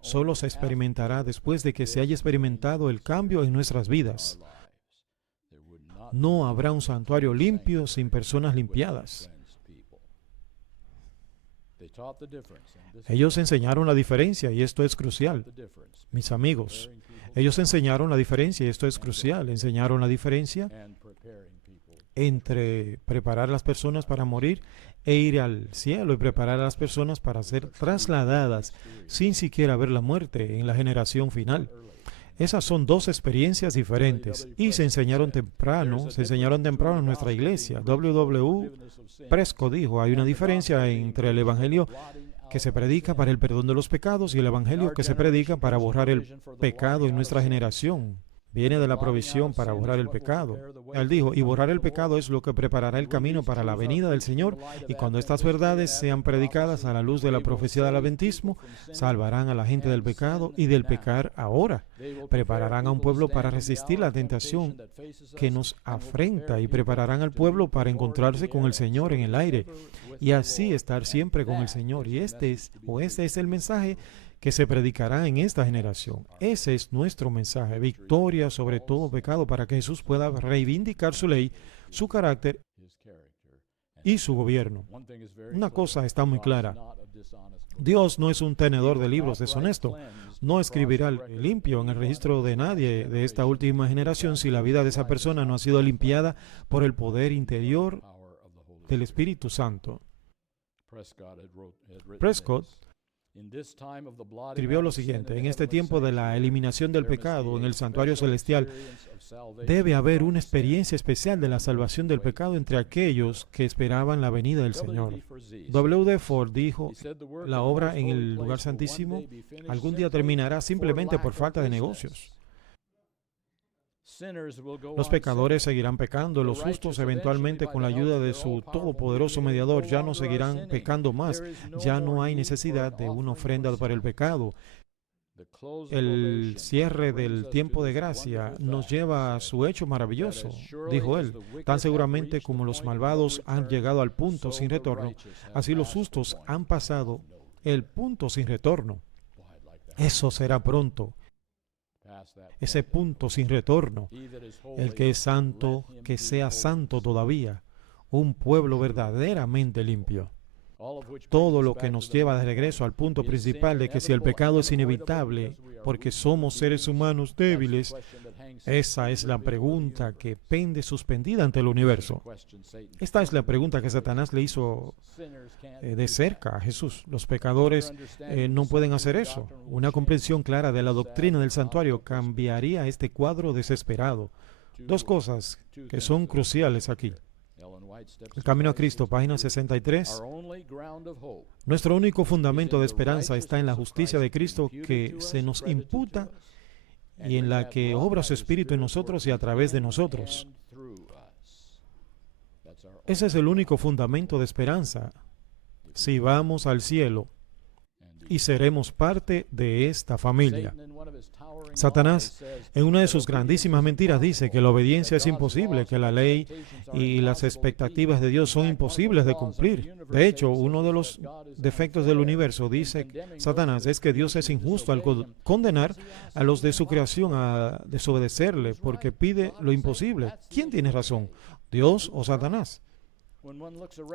solo se experimentará después de que se haya experimentado el cambio en nuestras vidas. No habrá un santuario limpio sin personas limpiadas. Ellos enseñaron la diferencia y esto es crucial. Mis amigos, ellos enseñaron la diferencia y esto es crucial. Enseñaron la diferencia entre preparar a las personas para morir e ir al cielo y preparar a las personas para ser trasladadas sin siquiera ver la muerte en la generación final. Esas son dos experiencias diferentes y se enseñaron temprano en nuestra iglesia. W. Prescott dijo, hay una diferencia entre el evangelio que se predica para el perdón de los pecados y el evangelio que se predica para borrar el pecado en nuestra generación. Viene de la provisión para borrar el pecado. Él dijo, y borrar el pecado es lo que preparará el camino para la venida del Señor, y cuando estas verdades sean predicadas a la luz de la profecía del adventismo, salvarán a la gente del pecado y del pecar ahora. Prepararán a un pueblo para resistir la tentación que nos afrenta y prepararán al pueblo para encontrarse con el Señor en el aire y así estar siempre con el Señor. Y este es el mensaje que se predicará en esta generación. Ese es nuestro mensaje, victoria sobre todo pecado para que Jesús pueda reivindicar su ley, su carácter y su gobierno. Una cosa está muy clara. Dios no es un tenedor de libros deshonesto. No escribirá limpio en el registro de nadie de esta última generación si la vida de esa persona no ha sido limpiada por el poder interior del Espíritu Santo. Prescott escribió lo siguiente: en este tiempo de la eliminación del pecado en el santuario celestial, debe haber una experiencia especial de la salvación del pecado entre aquellos que esperaban la venida del Señor. W.D. Ford dijo, la obra en el lugar santísimo algún día terminará simplemente por falta de negocios. Los pecadores seguirán pecando, los justos eventualmente con la ayuda de su todopoderoso mediador ya no seguirán pecando más, ya no hay necesidad de una ofrenda para el pecado. El cierre del tiempo de gracia nos lleva a su hecho maravilloso, dijo él, tan seguramente como los malvados han llegado al punto sin retorno, así los justos han pasado el punto sin retorno. Eso será pronto. Ese punto sin retorno. El que es santo, que sea santo todavía. Un pueblo verdaderamente limpio. Todo lo que nos lleva de regreso al punto principal de que si el pecado es inevitable, porque somos seres humanos débiles, esa es la pregunta que pende suspendida ante el universo. Esta es la pregunta que Satanás le hizo de cerca a Jesús. Los pecadores no pueden hacer eso. Una comprensión clara de la doctrina del santuario cambiaría este cuadro desesperado. Dos cosas que son cruciales aquí. El Camino a Cristo, página 63. Nuestro único fundamento de esperanza está en la justicia de Cristo que se nos imputa y en la que obra su Espíritu en nosotros y a través de nosotros. Ese es el único fundamento de esperanza. Si vamos al cielo y seremos parte de esta familia. Satanás, en una de sus grandísimas mentiras, dice que la obediencia es imposible, que la ley y las expectativas de Dios son imposibles de cumplir. De hecho, uno de los defectos del universo, dice Satanás, es que Dios es injusto al condenar a los de su creación a desobedecerle, porque pide lo imposible. ¿Quién tiene razón? ¿Dios o Satanás?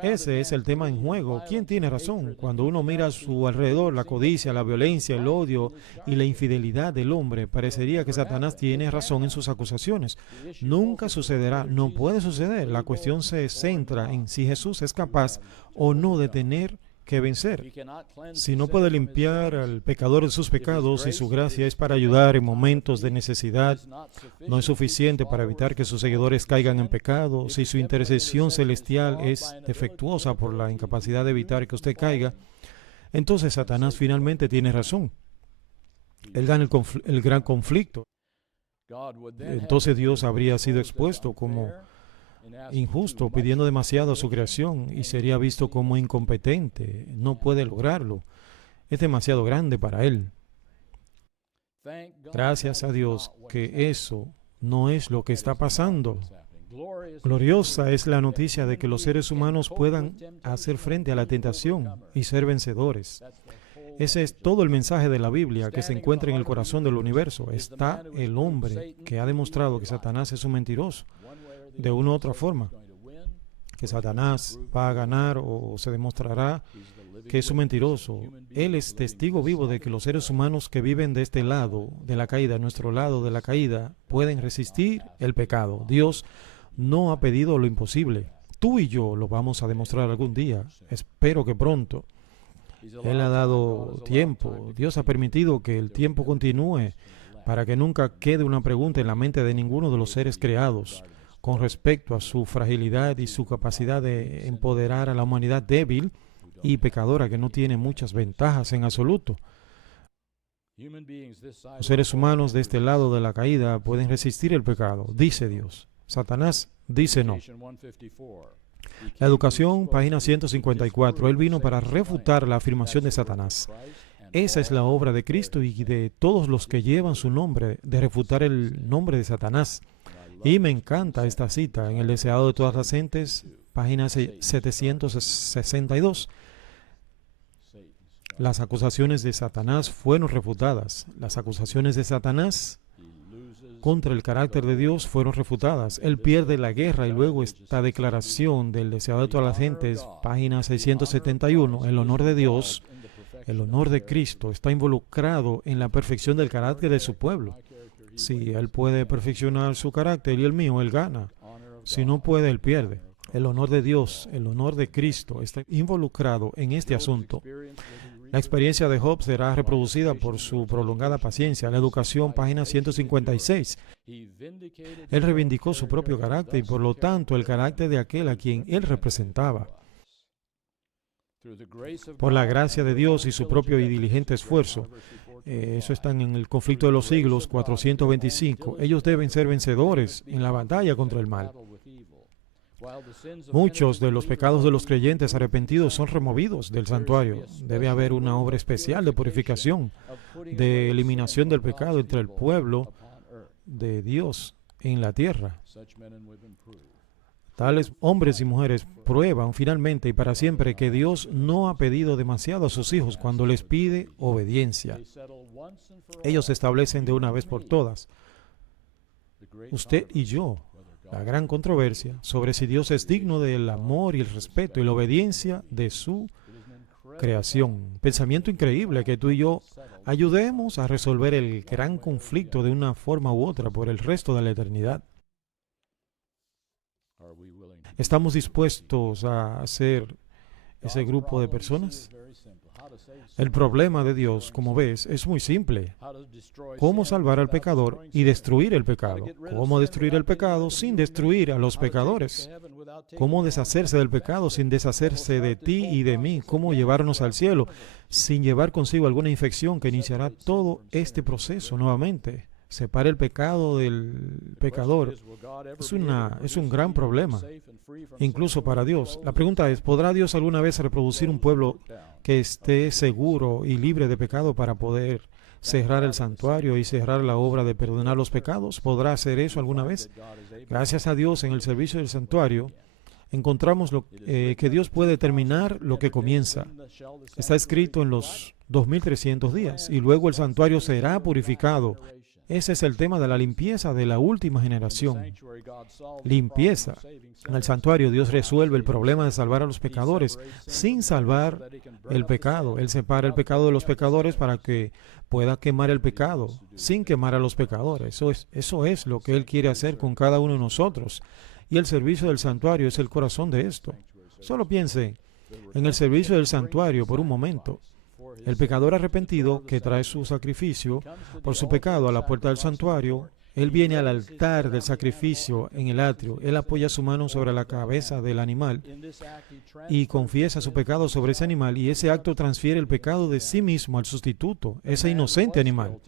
Ese es el tema en juego. ¿Quién tiene razón? Cuando uno mira a su alrededor, la codicia, la violencia, el odio y la infidelidad del hombre, parecería que Satanás tiene razón en sus acusaciones. Nunca sucederá, no puede suceder. La cuestión se centra en si Jesús es capaz o no de tener que vencer. Si no puede limpiar al pecador de sus pecados y su gracia es para ayudar en momentos de necesidad, no es suficiente para evitar que sus seguidores caigan en pecado, si su intercesión celestial es defectuosa por la incapacidad de evitar que usted caiga, entonces Satanás finalmente tiene razón. Él gana el gran conflicto. Entonces Dios habría sido expuesto como injusto pidiendo demasiado a su creación y sería visto como incompetente. No puede lograrlo. Es demasiado grande para él. Gracias a Dios que eso no es lo que está pasando. Gloriosa es la noticia de que los seres humanos puedan hacer frente a la tentación y ser vencedores. Ese es todo el mensaje de la Biblia que se encuentra en el corazón del universo. Está el hombre que ha demostrado que Satanás es un mentiroso, de una u otra forma, que Satanás va a ganar o se demostrará que es un mentiroso. Él es testigo vivo de que los seres humanos que viven de este lado de la caída, nuestro lado de la caída, pueden resistir el pecado. Dios no ha pedido lo imposible. Tú y yo lo vamos a demostrar algún día. Espero que pronto. Él ha dado tiempo. Dios ha permitido que el tiempo continúe para que nunca quede una pregunta en la mente de ninguno de los seres creados con respecto a su fragilidad y su capacidad de empoderar a la humanidad débil y pecadora que no tiene muchas ventajas en absoluto. Los seres humanos de este lado de la caída pueden resistir el pecado, dice Dios. Satanás dice no. La educación, página 154. Él vino para refutar la afirmación de Satanás. Esa es la obra de Cristo y de todos los que llevan su nombre, de refutar el nombre de Satanás. Y me encanta esta cita en el Deseado de todas las gentes, página 762. Las acusaciones de Satanás fueron refutadas. Las acusaciones de Satanás contra el carácter de Dios fueron refutadas. Él pierde la guerra y luego esta declaración del Deseado de todas las gentes, página 671, el honor de Dios, el honor de Cristo está involucrado en la perfección del carácter de su pueblo. Si Él puede perfeccionar su carácter y el mío, Él gana. Si no puede, Él pierde. El honor de Dios, el honor de Cristo está involucrado en este asunto. La experiencia de Job será reproducida por su prolongada paciencia. La educación, página 156. Él reivindicó su propio carácter y por lo tanto el carácter de aquel a quien él representaba. Por la gracia de Dios y su propio y diligente esfuerzo. Eso está en el conflicto de los siglos 425. Ellos deben ser vencedores en la batalla contra el mal. Muchos de los pecados de los creyentes arrepentidos son removidos del santuario. Debe haber una obra especial de purificación, de eliminación del pecado entre el pueblo de Dios en la tierra. Tales hombres y mujeres prueban finalmente y para siempre que Dios no ha pedido demasiado a sus hijos cuando les pide obediencia. Ellos se establecen de una vez por todas. Usted y yo, la gran controversia sobre si Dios es digno del amor y el respeto y la obediencia de su creación. Pensamiento increíble que tú y yo ayudemos a resolver el gran conflicto de una forma u otra por el resto de la eternidad. ¿Estamos dispuestos a ser ese grupo de personas? El problema de Dios, como ves, es muy simple. ¿Cómo salvar al pecador y destruir el pecado? ¿Cómo destruir el pecado sin destruir a los pecadores? ¿Cómo deshacerse del pecado sin deshacerse de ti y de mí? ¿Cómo llevarnos al cielo sin llevar consigo alguna infección que iniciará todo este proceso nuevamente? Separa el pecado del pecador. Es un gran problema, incluso para Dios. La pregunta es, ¿podrá Dios alguna vez reproducir un pueblo que esté seguro y libre de pecado para poder cerrar el santuario y cerrar la obra de perdonar los pecados? ¿Podrá hacer eso alguna vez? Gracias a Dios, en el servicio del santuario, encontramos que Dios puede terminar lo que comienza. Está escrito en los 2300 días y luego el santuario será purificado. Ese es el tema de la limpieza de la última generación. Limpieza. En el santuario Dios resuelve el problema de salvar a los pecadores sin salvar el pecado. Él separa el pecado de los pecadores para que pueda quemar el pecado sin quemar a los pecadores. Eso es lo que Él quiere hacer con cada uno de nosotros. Y el servicio del santuario es el corazón de esto. Solo piense en el servicio del santuario por un momento. El pecador arrepentido que trae su sacrificio por su pecado a la puerta del santuario, él viene al altar del sacrificio en el atrio, él apoya su mano sobre la cabeza del animal y confiesa su pecado sobre ese animal y ese acto transfiere el pecado de sí mismo al sustituto, ese inocente animal.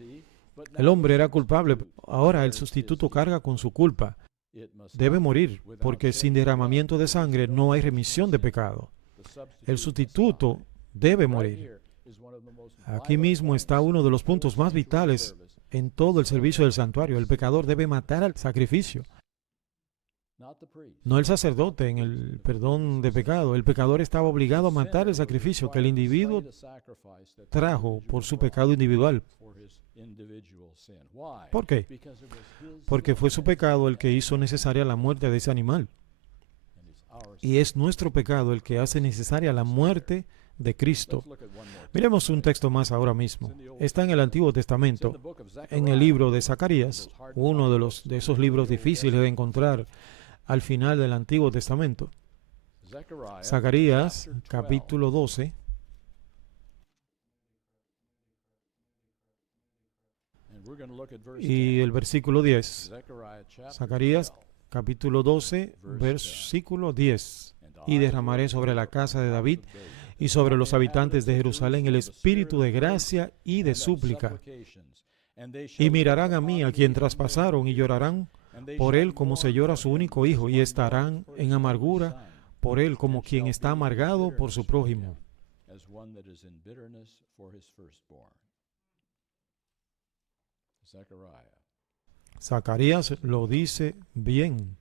El hombre era culpable, ahora el sustituto carga con su culpa. debe morir, porque sin derramamiento de sangre no hay remisión de pecado. El sustituto debe morir. Aquí mismo está uno de los puntos más vitales en todo el servicio del santuario. El pecador debe matar al sacrificio, no el sacerdote en el perdón de pecado. El pecador estaba obligado a matar el sacrificio que el individuo trajo por su pecado individual. ¿Por qué? Porque fue su pecado el que hizo necesaria la muerte de ese animal. Y es nuestro pecado el que hace necesaria la muerte de Cristo. Miremos un texto más ahora mismo. Está en el Antiguo Testamento, en el libro de Zacarías, uno de esos libros difíciles de encontrar al final del Antiguo Testamento. Zacarías, capítulo 12. Y el versículo 10. Zacarías, capítulo 12, versículo 10. Y derramaré sobre la casa de David y sobre los habitantes de Jerusalén el espíritu de gracia y de súplica. Y mirarán a mí, a quien traspasaron, y llorarán por él como se llora a su único hijo, y estarán en amargura por él como quien está amargado por su prójimo. Zacarías lo dice bien.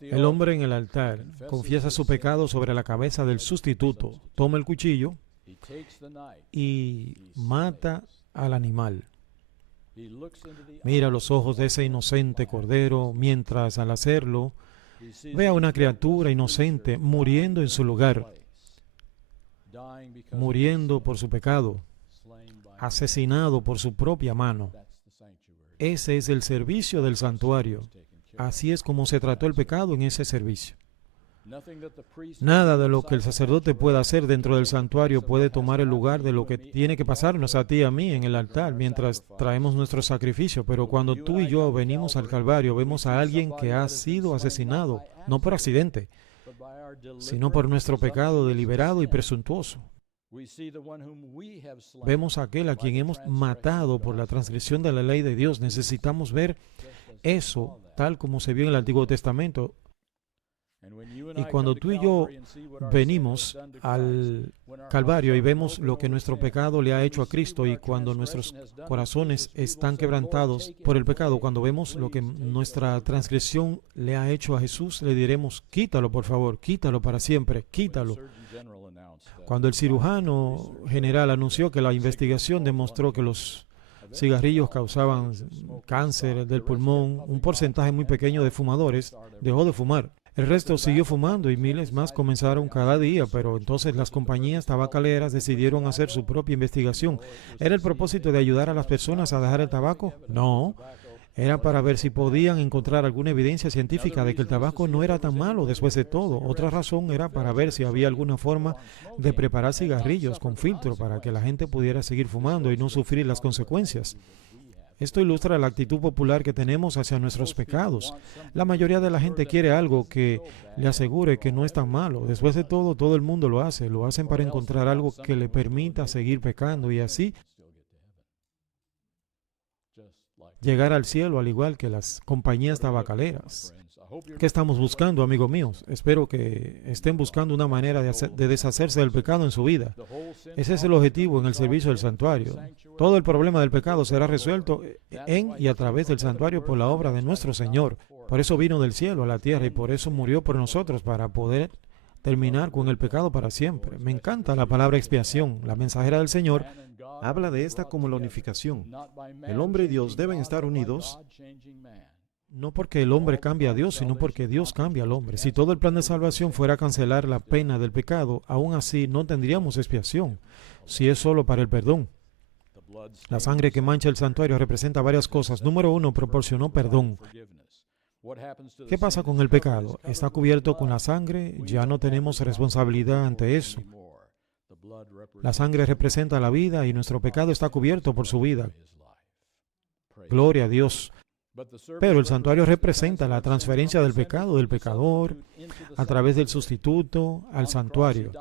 El hombre en el altar confiesa su pecado sobre la cabeza del sustituto, toma el cuchillo y mata al animal. Mira los ojos de ese inocente cordero mientras al hacerlo ve a una criatura inocente muriendo en su lugar, muriendo por su pecado, asesinado por su propia mano. Ese es el servicio del santuario. Así es como se trató el pecado en ese servicio. Nada de lo que el sacerdote pueda hacer dentro del santuario puede tomar el lugar de lo que tiene que pasarnos a ti y a mí en el altar mientras traemos nuestro sacrificio. Pero cuando tú y yo venimos al Calvario, vemos a alguien que ha sido asesinado, no por accidente, sino por nuestro pecado deliberado y presuntuoso. Vemos a aquel a quien hemos matado por la transgresión de la ley de Dios. Necesitamos ver eso tal como se vio en el Antiguo Testamento. Y cuando tú y yo venimos al Calvario y vemos lo que nuestro pecado le ha hecho a Cristo, y cuando nuestros corazones están quebrantados por el pecado, cuando vemos lo que nuestra transgresión le ha hecho a Jesús, le diremos: quítalo, por favor, quítalo para siempre, quítalo. Cuando el cirujano general anunció que la investigación demostró que los cigarrillos causaban cáncer del pulmón, un porcentaje muy pequeño de fumadores dejó de fumar. El resto siguió fumando y miles más comenzaron cada día, pero entonces las compañías tabacaleras decidieron hacer su propia investigación. ¿Era el propósito de ayudar a las personas a dejar el tabaco? No. Era para ver si podían encontrar alguna evidencia científica de que el tabaco no era tan malo después de todo. Otra razón era para ver si había alguna forma de preparar cigarrillos con filtro para que la gente pudiera seguir fumando y no sufrir las consecuencias. Esto ilustra la actitud popular que tenemos hacia nuestros pecados. La mayoría de la gente quiere algo que le asegure que no es tan malo. Después de todo, todo el mundo lo hace. Lo hacen para encontrar algo que le permita seguir pecando y así llegar al cielo, al igual que las compañías tabacaleras. ¿Qué estamos buscando, amigos míos? Espero que estén buscando una manera de deshacerse del pecado en su vida. Ese es el objetivo en el servicio del santuario. Todo el problema del pecado será resuelto en y a través del santuario por la obra de nuestro Señor. Por eso vino del cielo a la tierra y por eso murió por nosotros, para poder terminar con el pecado para siempre. Me encanta la palabra expiación. La mensajera del Señor habla de esta como la unificación. El hombre y Dios deben estar unidos, no porque el hombre cambie a Dios, sino porque Dios cambia al hombre. Si todo el plan de salvación fuera cancelar la pena del pecado, aún así no tendríamos expiación, si es solo para el perdón. La sangre que mancha el santuario representa varias cosas. Número 1, proporcionó perdón. ¿Qué pasa con el pecado? Está cubierto con la sangre, ya no tenemos responsabilidad ante eso. La sangre representa la vida y nuestro pecado está cubierto por su vida. Gloria a Dios. Pero el santuario representa la transferencia del pecado del pecador a través del sustituto al santuario.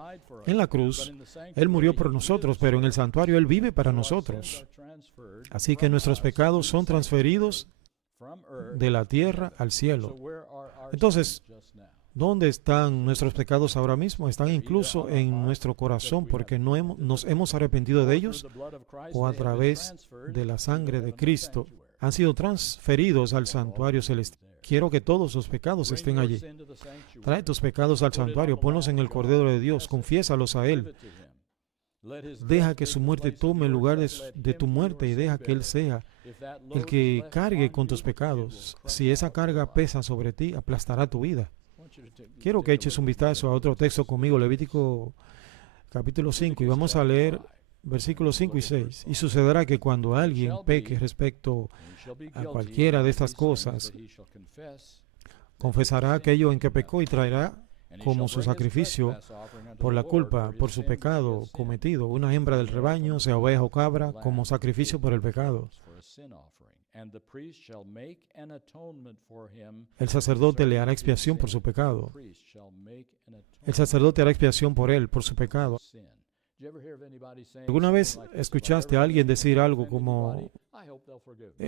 En la cruz, Él murió por nosotros, pero en el santuario Él vive para nosotros. Así que nuestros pecados son transferidos de la tierra al cielo. Entonces, ¿dónde están nuestros pecados ahora mismo? Están incluso en nuestro corazón porque nos hemos arrepentido de ellos, o a través de la sangre de Cristo han sido transferidos al santuario celestial. Quiero que todos los pecados estén allí. Trae tus pecados al santuario, ponlos en el Cordero de Dios, confiésalos a Él. Deja que su muerte tome el lugar de tu muerte y deja que Él sea el que cargue con tus pecados. Si esa carga pesa sobre ti, aplastará tu vida. Quiero que eches un vistazo a otro texto conmigo, Levítico capítulo 5, y vamos a leer versículos 5 y 6. Y sucederá que cuando alguien peque respecto a cualquiera de estas cosas, confesará aquello en que pecó y traerá como su sacrificio por la culpa, por su pecado cometido, una hembra del rebaño, sea oveja o cabra, como sacrificio por el pecado. El sacerdote le hará expiación por su pecado. El sacerdote hará expiación por él, por su pecado. ¿Alguna vez escuchaste a alguien decir algo como,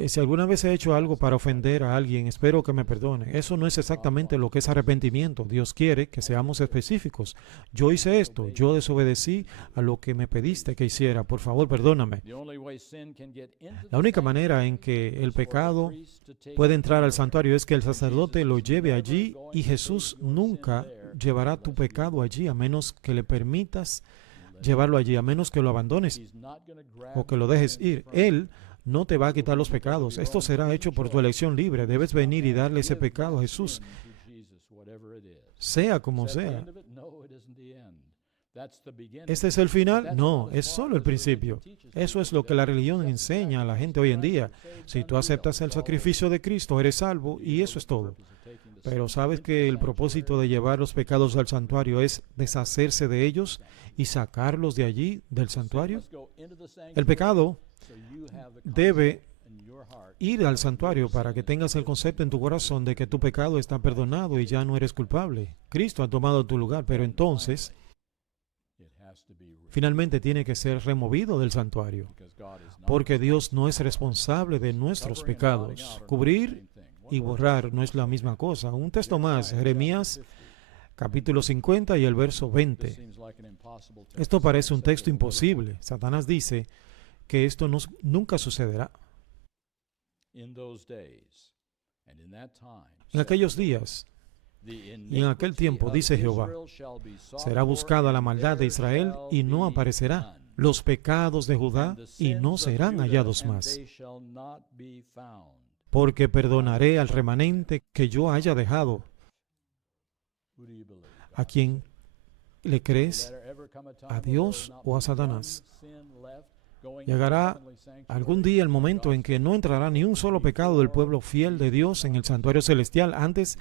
si alguna vez he hecho algo para ofender a alguien, espero que me perdone? Eso no es exactamente lo que es arrepentimiento. Dios quiere que seamos específicos. Yo hice esto, yo desobedecí a lo que me pediste que hiciera. Por favor, perdóname. La única manera en que el pecado puede entrar al santuario es que el sacerdote lo lleve allí, y Jesús nunca llevará tu pecado allí a menos que le permitas llevarlo allí, a menos que lo abandones o que lo dejes ir. Él no te va a quitar los pecados. Esto será hecho por tu elección libre. Debes venir y darle ese pecado a Jesús, sea como sea. ¿Este es el final? No, es solo el principio. Eso es lo que la religión enseña a la gente hoy en día. Si tú aceptas el sacrificio de Cristo, eres salvo, y eso es todo. Pero ¿sabes que el propósito de llevar los pecados al santuario es deshacerse de ellos y sacarlos de allí, del santuario? El pecado debe ir al santuario para que tengas el concepto en tu corazón de que tu pecado está perdonado y ya no eres culpable. Cristo ha tomado tu lugar, pero entonces finalmente tiene que ser removido del santuario, porque Dios no es responsable de nuestros pecados. Cubrir y borrar no es la misma cosa. Un texto más, Jeremías capítulo 50 y el verso 20. Esto parece un texto imposible. Satanás dice que esto nunca sucederá. En aquellos días y en aquel tiempo, dice Jehová, será buscada la maldad de Israel y no aparecerá, los pecados de Judá y no serán hallados más. Porque perdonaré al remanente que yo haya dejado. ¿A quién le crees? ¿A Dios o a Satanás? Llegará algún día el momento en que no entrará ni un solo pecado del pueblo fiel de Dios en el santuario celestial antes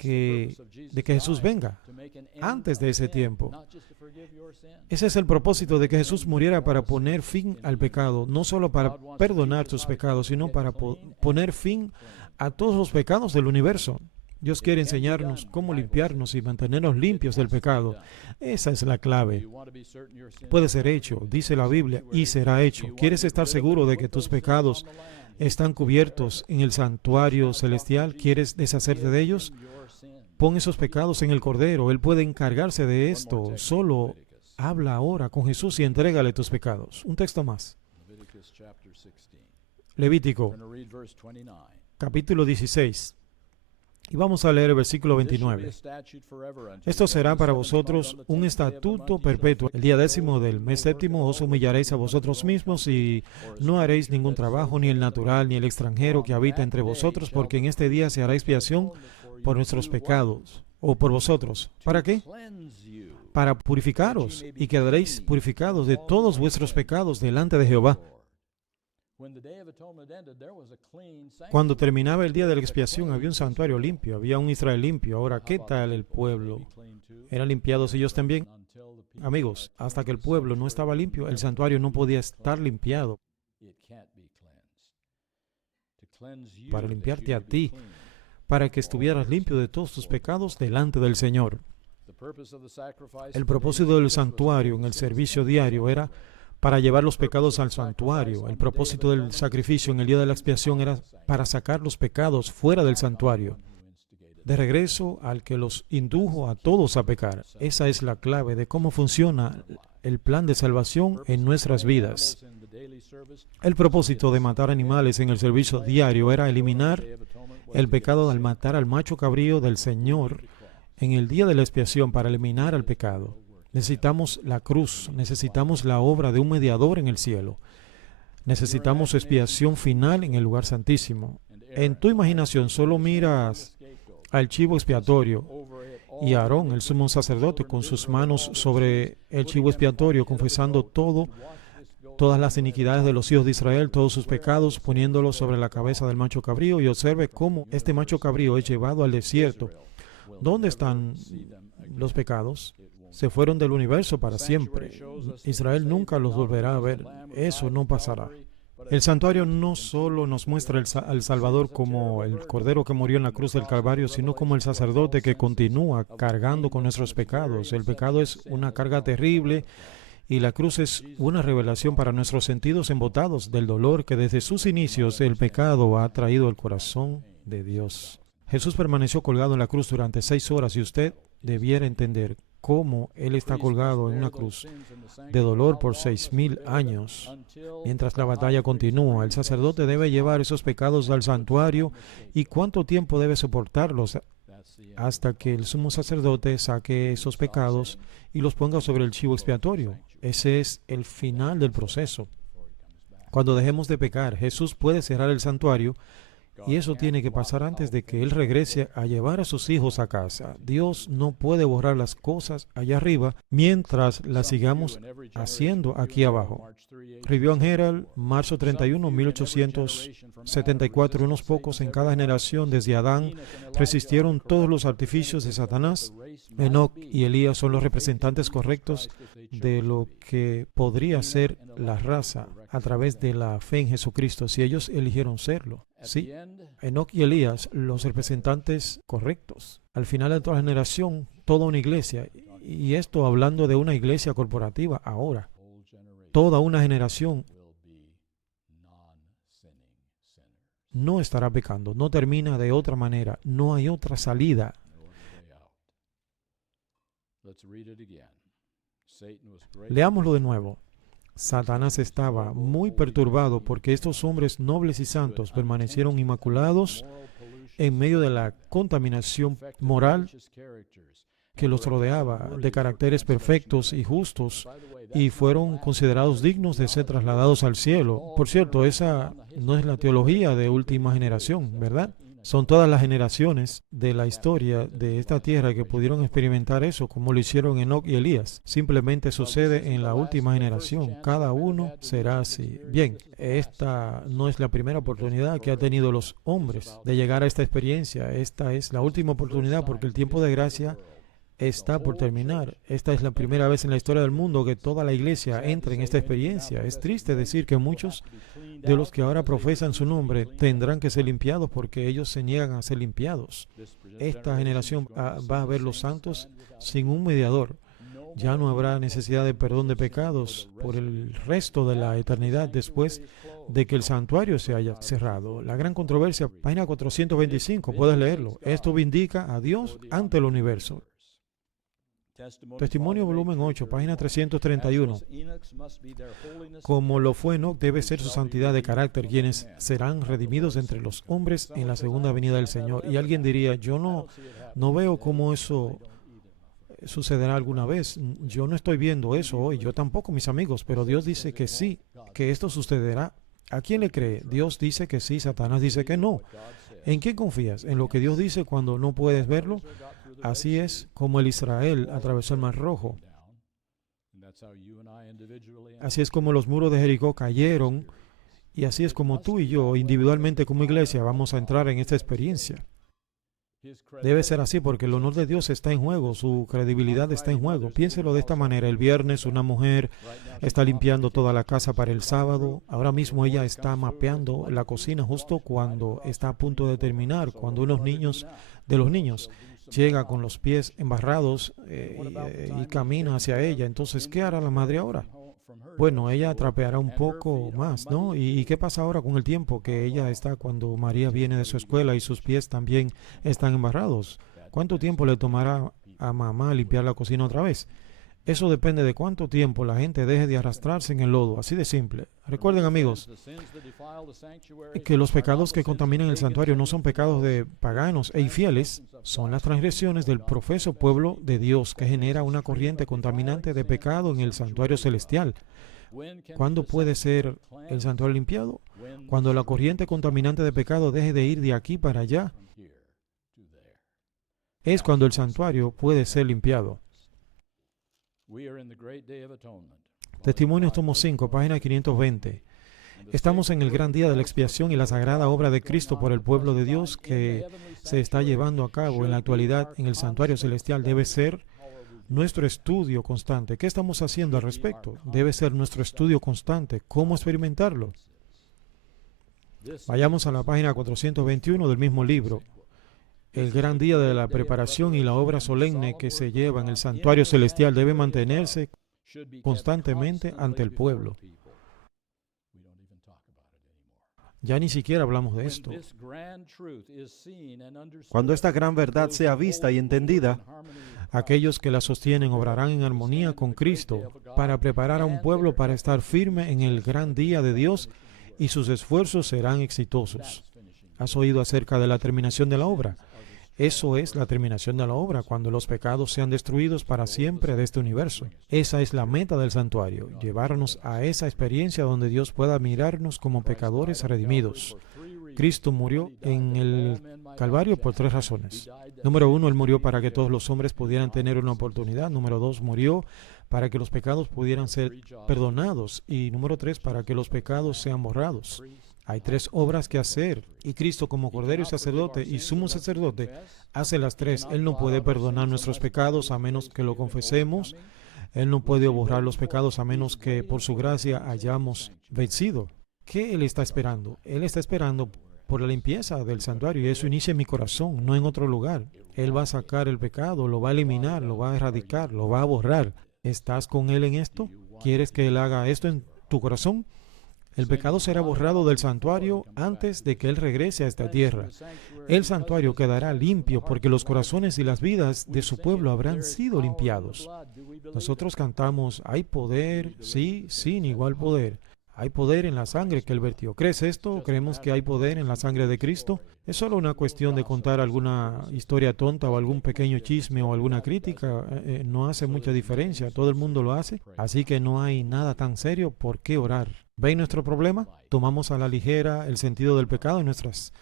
de que Jesús venga, antes de ese tiempo. Ese es el propósito de que Jesús muriera, para poner fin al pecado, no solo para perdonar tus pecados, sino para poner fin a todos los pecados del universo. Dios quiere enseñarnos cómo limpiarnos y mantenernos limpios del pecado. Esa es la clave. Puede ser hecho, dice la Biblia, y será hecho. ¿Quieres estar seguro de que tus pecados están cubiertos en el santuario celestial? ¿Quieres deshacerte de ellos? Pon esos pecados en el Cordero. Él puede encargarse de esto. Solo habla ahora con Jesús y entrégale tus pecados. Un texto más. Levítico, capítulo 16. Y vamos a leer el versículo 29. Esto será para vosotros un estatuto perpetuo. El día 10º del mes séptimo os humillaréis a vosotros mismos y no haréis ningún trabajo, ni el natural, ni el extranjero que habita entre vosotros, porque en este día se hará expiación por nuestros pecados, o por vosotros. ¿Para qué? Para purificaros, y quedaréis purificados de todos vuestros pecados delante de Jehová. Cuando terminaba el día de la expiación, había un santuario limpio, había un Israel limpio. Ahora, ¿qué tal el pueblo? ¿Eran limpiados ellos también? Amigos, hasta que el pueblo no estaba limpio, el santuario no podía estar limpiado. Para limpiarte a ti, para que estuvieras limpio de todos tus pecados delante del Señor. El propósito del santuario en el servicio diario era para llevar los pecados al santuario. El propósito del sacrificio en el día de la expiación era para sacar los pecados fuera del santuario, de regreso al que los indujo a todos a pecar. Esa es la clave de cómo funciona el plan de salvación en nuestras vidas. El propósito de matar animales en el servicio diario era eliminar el pecado al matar al macho cabrío del Señor en el día de la expiación para eliminar el pecado. Necesitamos la cruz, necesitamos la obra de un mediador en el cielo. Necesitamos expiación final en el lugar santísimo. En tu imaginación solo miras al chivo expiatorio y a Aarón, el sumo sacerdote, con sus manos sobre el chivo expiatorio, confesando todas las iniquidades de los hijos de Israel, todos sus pecados, poniéndolos sobre la cabeza del macho cabrío, y observe cómo este macho cabrío es llevado al desierto. ¿Dónde están los pecados? Se fueron del universo para siempre. Israel nunca los volverá a ver. Eso no pasará. El santuario no solo nos muestra al Salvador como el Cordero que murió en la cruz del Calvario, sino como el sacerdote que continúa cargando con nuestros pecados. El pecado es una carga terrible y la cruz es una revelación para nuestros sentidos embotados del dolor que desde sus inicios el pecado ha traído al corazón de Dios. Jesús permaneció colgado en la cruz durante 6 horas y usted debiera entender cómo Él está colgado en una cruz de dolor por 6,000 años. Mientras la batalla continúa, el sacerdote debe llevar esos pecados al santuario. ¿Y cuánto tiempo debe soportarlos? Hasta que el sumo sacerdote saque esos pecados y los ponga sobre el chivo expiatorio. Ese es el final del proceso. Cuando dejemos de pecar, Jesús puede cerrar el santuario. Y eso tiene que pasar antes de que Él regrese a llevar a sus hijos a casa. Dios no puede borrar las cosas allá arriba mientras las sigamos haciendo aquí abajo. Review and Herald, marzo 31, 1874. Unos pocos en cada generación desde Adán resistieron todos los artificios de Satanás. Enoc y Elías son los representantes correctos de lo que podría ser la raza a través de la fe en Jesucristo, si ellos eligieron serlo. Sí, Enoc y Elías, los representantes correctos. Al final de toda generación, toda una iglesia, y esto hablando de una iglesia corporativa ahora, toda una generación no estará pecando, no termina de otra manera, no hay otra salida. Leámoslo de nuevo. Satanás estaba muy perturbado porque estos hombres nobles y santos permanecieron inmaculados en medio de la contaminación moral que los rodeaba, de caracteres perfectos y justos, y fueron considerados dignos de ser trasladados al cielo. Por cierto, esa no es la teología de última generación, ¿verdad? Son todas las generaciones de la historia de esta tierra que pudieron experimentar eso, como lo hicieron Enoc y Elías. Simplemente sucede en la última generación. Cada uno será así. Bien, esta no es la primera oportunidad que han tenido los hombres de llegar a esta experiencia. Esta es la última oportunidad porque el tiempo de gracia está por terminar. Esta es la primera vez en la historia del mundo que toda la iglesia entra en esta experiencia. Es triste decir que muchos de los que ahora profesan su nombre tendrán que ser limpiados porque ellos se niegan a ser limpiados. Esta generación va a ver los santos sin un mediador. Ya no habrá necesidad de perdón de pecados por el resto de la eternidad después de que el santuario se haya cerrado. La gran controversia, página 425, puedes leerlo. Esto vindica a Dios ante el universo. Testimonio volumen 8, página 331. Como lo fue Enoc, debe ser su santidad de carácter, quienes serán redimidos entre los hombres en la segunda venida del Señor. Y alguien diría, yo no veo cómo eso sucederá alguna vez. Yo no estoy viendo eso hoy, yo tampoco, mis amigos, pero Dios dice que sí, que esto sucederá. ¿A quién le cree? Dios dice que sí, Satanás dice que no. ¿En qué confías? ¿En lo que Dios dice cuando no puedes verlo? Así es como el Israel atravesó el Mar Rojo. Así es como los muros de Jericó cayeron. Y así es como tú y yo, individualmente como iglesia, vamos a entrar en esta experiencia. Debe ser así porque el honor de Dios está en juego, su credibilidad está en juego. Piénselo de esta manera. El viernes una mujer está limpiando toda la casa para el sábado. Ahora mismo ella está mapeando la cocina justo cuando está a punto de terminar, cuando unos niños llega con los pies embarrados y camina hacia ella. Entonces, ¿qué hará la madre ahora? Bueno, ella trapeará un poco más, ¿no? ¿Y qué pasa ahora con el tiempo que ella está cuando María viene de su escuela y sus pies también están embarrados? ¿Cuánto tiempo le tomará a mamá limpiar la cocina otra vez? Eso depende de cuánto tiempo la gente deje de arrastrarse en el lodo, así de simple. Recuerden, amigos, que los pecados que contaminan el santuario no son pecados de paganos e infieles, son las transgresiones del profeso pueblo de Dios que genera una corriente contaminante de pecado en el santuario celestial. ¿Cuándo puede ser el santuario limpiado? Cuando la corriente contaminante de pecado deje de ir de aquí para allá. Es cuando el santuario puede ser limpiado. Testimonios tomo 5, página 520. Estamos en el gran día de la expiación y la sagrada obra de Cristo por el pueblo de Dios que se está llevando a cabo en la actualidad en el santuario celestial debe ser nuestro estudio constante. ¿Qué estamos haciendo al respecto? Debe ser nuestro estudio constante. ¿Cómo experimentarlo? Vayamos a la página 421 del mismo libro. El gran día de la preparación y la obra solemne que se lleva en el santuario celestial debe mantenerse constantemente ante el pueblo. Ya ni siquiera hablamos de esto. Cuando esta gran verdad sea vista y entendida, Aquellos que la sostienen obrarán en armonía con Cristo para preparar a un pueblo para estar firme en el gran día de Dios y sus esfuerzos serán exitosos. ¿Has oído acerca de la terminación de la obra? Eso es la terminación de la obra, cuando los pecados sean destruidos para siempre de este universo. Esa es la meta del santuario, llevarnos a esa experiencia donde Dios pueda mirarnos como pecadores redimidos. Cristo murió en el Calvario por 3 razones. Número 1, Él murió para que todos los hombres pudieran tener una oportunidad. Número 2, murió para que los pecados pudieran ser perdonados. Y número 3, para que los pecados sean borrados. Hay 3 obras que hacer, y Cristo como Cordero y Sacerdote y Sumo Sacerdote hace las 3. Él no puede perdonar nuestros pecados a menos que lo confesemos. Él no puede borrar los pecados a menos que por su gracia hayamos vencido. ¿Qué Él está esperando? Él está esperando por la limpieza del santuario, y eso inicia en mi corazón, no en otro lugar. Él va a sacar el pecado, lo va a eliminar, lo va a erradicar, lo va a borrar. ¿Estás con Él en esto? ¿Quieres que Él haga esto en tu corazón? El pecado será borrado del santuario antes de que Él regrese a esta tierra. El santuario quedará limpio porque los corazones y las vidas de su pueblo habrán sido limpiados. Nosotros cantamos, hay poder, sí, sin igual poder. Hay poder en la sangre que Él vertió. ¿Crees esto? ¿Creemos que hay poder en la sangre de Cristo? Es solo una cuestión de contar alguna historia tonta o algún pequeño chisme o alguna crítica. No hace mucha diferencia. Todo el mundo lo hace. Así que no hay nada tan serio por qué orar. ¿Ven nuestro problema? Tomamos a la ligera el sentido del pecado en nuestras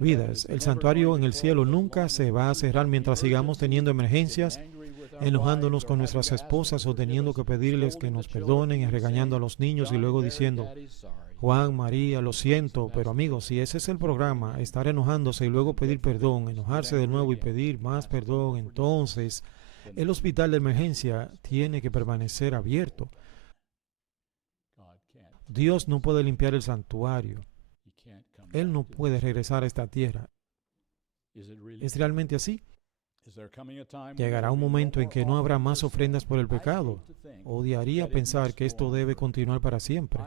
vidas. El santuario en el cielo nunca se va a cerrar mientras sigamos teniendo emergencias, enojándonos con nuestras esposas o teniendo que pedirles que nos perdonen y regañando a los niños y luego diciendo, Juan, María, lo siento. Pero amigos, si ese es el programa, estar enojándose y luego pedir perdón, enojarse de nuevo y pedir más perdón, entonces el hospital de emergencia tiene que permanecer abierto. Dios no puede limpiar el santuario. Él no puede regresar a esta tierra. ¿Es realmente así? Llegará un momento en que no habrá más ofrendas por el pecado. Odiaría pensar que esto debe continuar para siempre.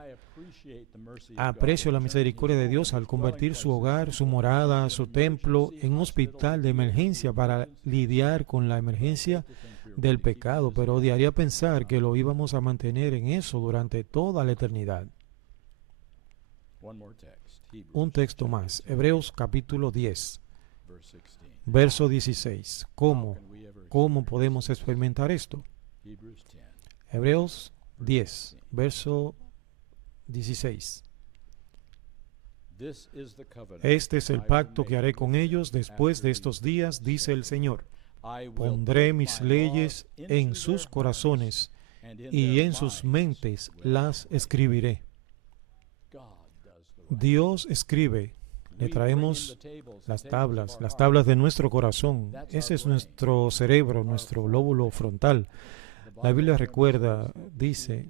Aprecio la misericordia de Dios al convertir su hogar, su morada, su templo en un hospital de emergencia para lidiar con la emergencia del pecado, pero odiaría pensar que lo íbamos a mantener en eso durante toda la eternidad. Un texto más, Hebreos capítulo 10, verso 16. ¿Cómo podemos experimentar esto? Hebreos 10, verso 16. Este es el pacto que haré con ellos después de estos días, dice el Señor. Pondré mis leyes en sus corazones y en sus mentes las escribiré. Dios escribe. Le traemos las tablas de nuestro corazón. Ese es nuestro cerebro, nuestro lóbulo frontal. La Biblia recuerda, dice,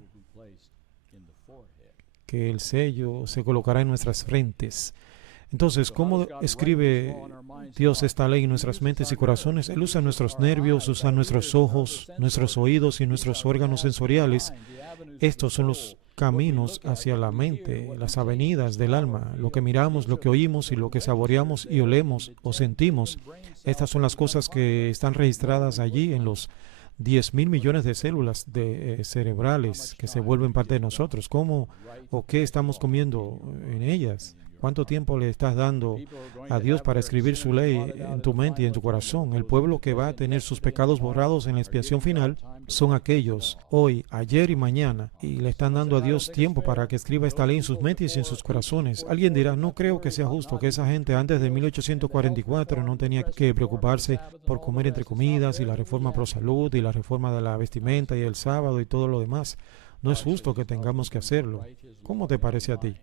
que el sello se colocará en nuestras frentes. Entonces, ¿cómo escribe Dios esta ley en nuestras mentes y corazones? Él usa nuestros nervios, usa nuestros ojos, nuestros oídos y nuestros órganos sensoriales. Estos son los caminos hacia la mente, las avenidas del alma, lo que miramos, lo que oímos y lo que saboreamos y olemos o sentimos. Estas son las cosas que están registradas allí en los 10.000 millones de células cerebrales que se vuelven parte de nosotros. ¿Cómo o qué estamos comiendo en ellas? ¿Cuánto tiempo le estás dando a Dios para escribir su ley en tu mente y en tu corazón? El pueblo que va a tener sus pecados borrados en la expiación final son aquellos hoy, ayer y mañana, y le están dando a Dios tiempo para que escriba esta ley en sus mentes y en sus corazones. Alguien dirá, no creo que sea justo que esa gente antes de 1844 no tenía que preocuparse por comer entre comidas y la reforma pro salud y la reforma de la vestimenta y el sábado y todo lo demás. No es justo que tengamos que hacerlo. ¿Cómo te parece a ti?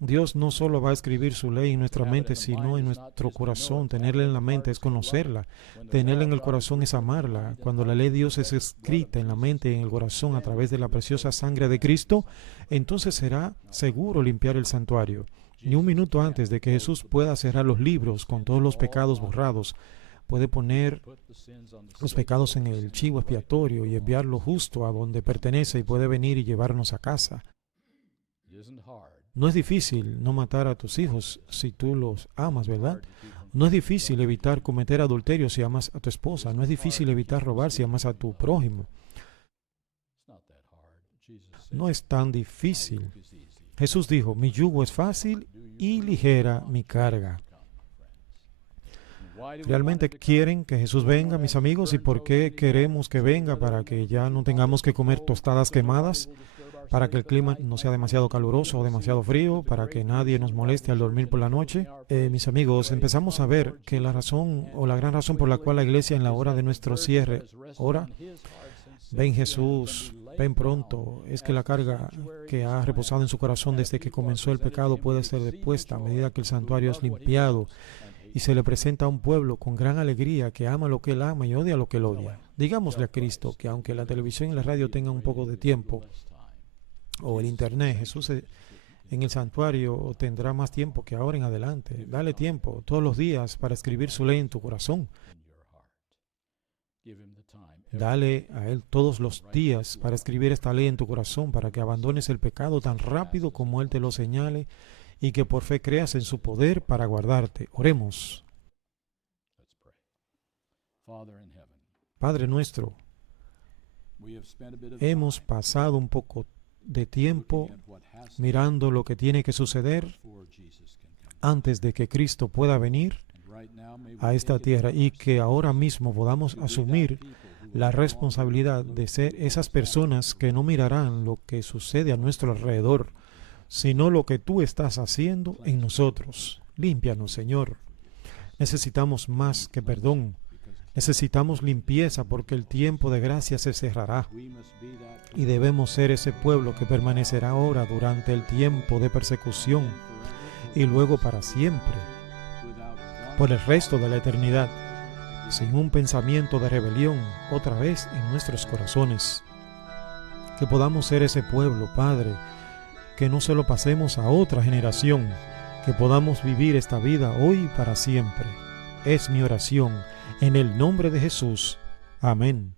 Dios no solo va a escribir su ley en nuestra mente, sino en nuestro corazón. Tenerla en la mente es conocerla. Tenerla en el corazón es amarla. Cuando la ley de Dios es escrita en la mente y en el corazón a través de la preciosa sangre de Cristo, entonces será seguro limpiar el santuario. Ni un minuto antes de que Jesús pueda cerrar los libros con todos los pecados borrados, puede poner los pecados en el chivo expiatorio y enviarlo justo a donde pertenece y puede venir y llevarnos a casa. No es difícil no matar a tus hijos si tú los amas, ¿verdad? No es difícil evitar cometer adulterio si amas a tu esposa. No es difícil evitar robar si amas a tu prójimo. No es tan difícil. Jesús dijo, mi yugo es fácil y ligera mi carga. ¿Realmente quieren que Jesús venga, mis amigos? ¿Y por qué queremos que venga? ¿Para que ya no tengamos que comer tostadas quemadas? ¿Para que el clima no sea demasiado caluroso o demasiado frío? ¿Para que nadie nos moleste al dormir por la noche? Mis amigos, empezamos a ver que la razón o la gran razón por la cual la iglesia en la hora de nuestro cierre ora, ven Jesús, ven pronto, es que la carga que ha reposado en su corazón desde que comenzó el pecado puede ser depuesta a medida que el santuario es limpiado y se le presenta a un pueblo con gran alegría que ama lo que él ama y odia lo que él odia. Digámosle a Cristo que aunque la televisión y la radio tengan un poco de tiempo, o el internet, Jesús en el santuario tendrá más tiempo que ahora en adelante. Dale tiempo todos los días para escribir su ley en tu corazón. Dale a Él todos los días para escribir esta ley en tu corazón, para que abandones el pecado tan rápido como Él te lo señale y que por fe creas en su poder para guardarte. Oremos. Padre nuestro, hemos pasado un poco de tiempo mirando lo que tiene que suceder antes de que Cristo pueda venir a esta tierra y que ahora mismo podamos asumir la responsabilidad de ser esas personas que no mirarán lo que sucede a nuestro alrededor, sino lo que tú estás haciendo en nosotros. Límpianos, Señor. Necesitamos más que perdón. Necesitamos limpieza porque el tiempo de gracia se cerrará y debemos ser ese pueblo que permanecerá ahora durante el tiempo de persecución y luego para siempre, por el resto de la eternidad, sin un pensamiento de rebelión otra vez en nuestros corazones. Que podamos ser ese pueblo, Padre, que no se lo pasemos a otra generación, que podamos vivir esta vida hoy y para siempre. Es mi oración. En el nombre de Jesús. Amén.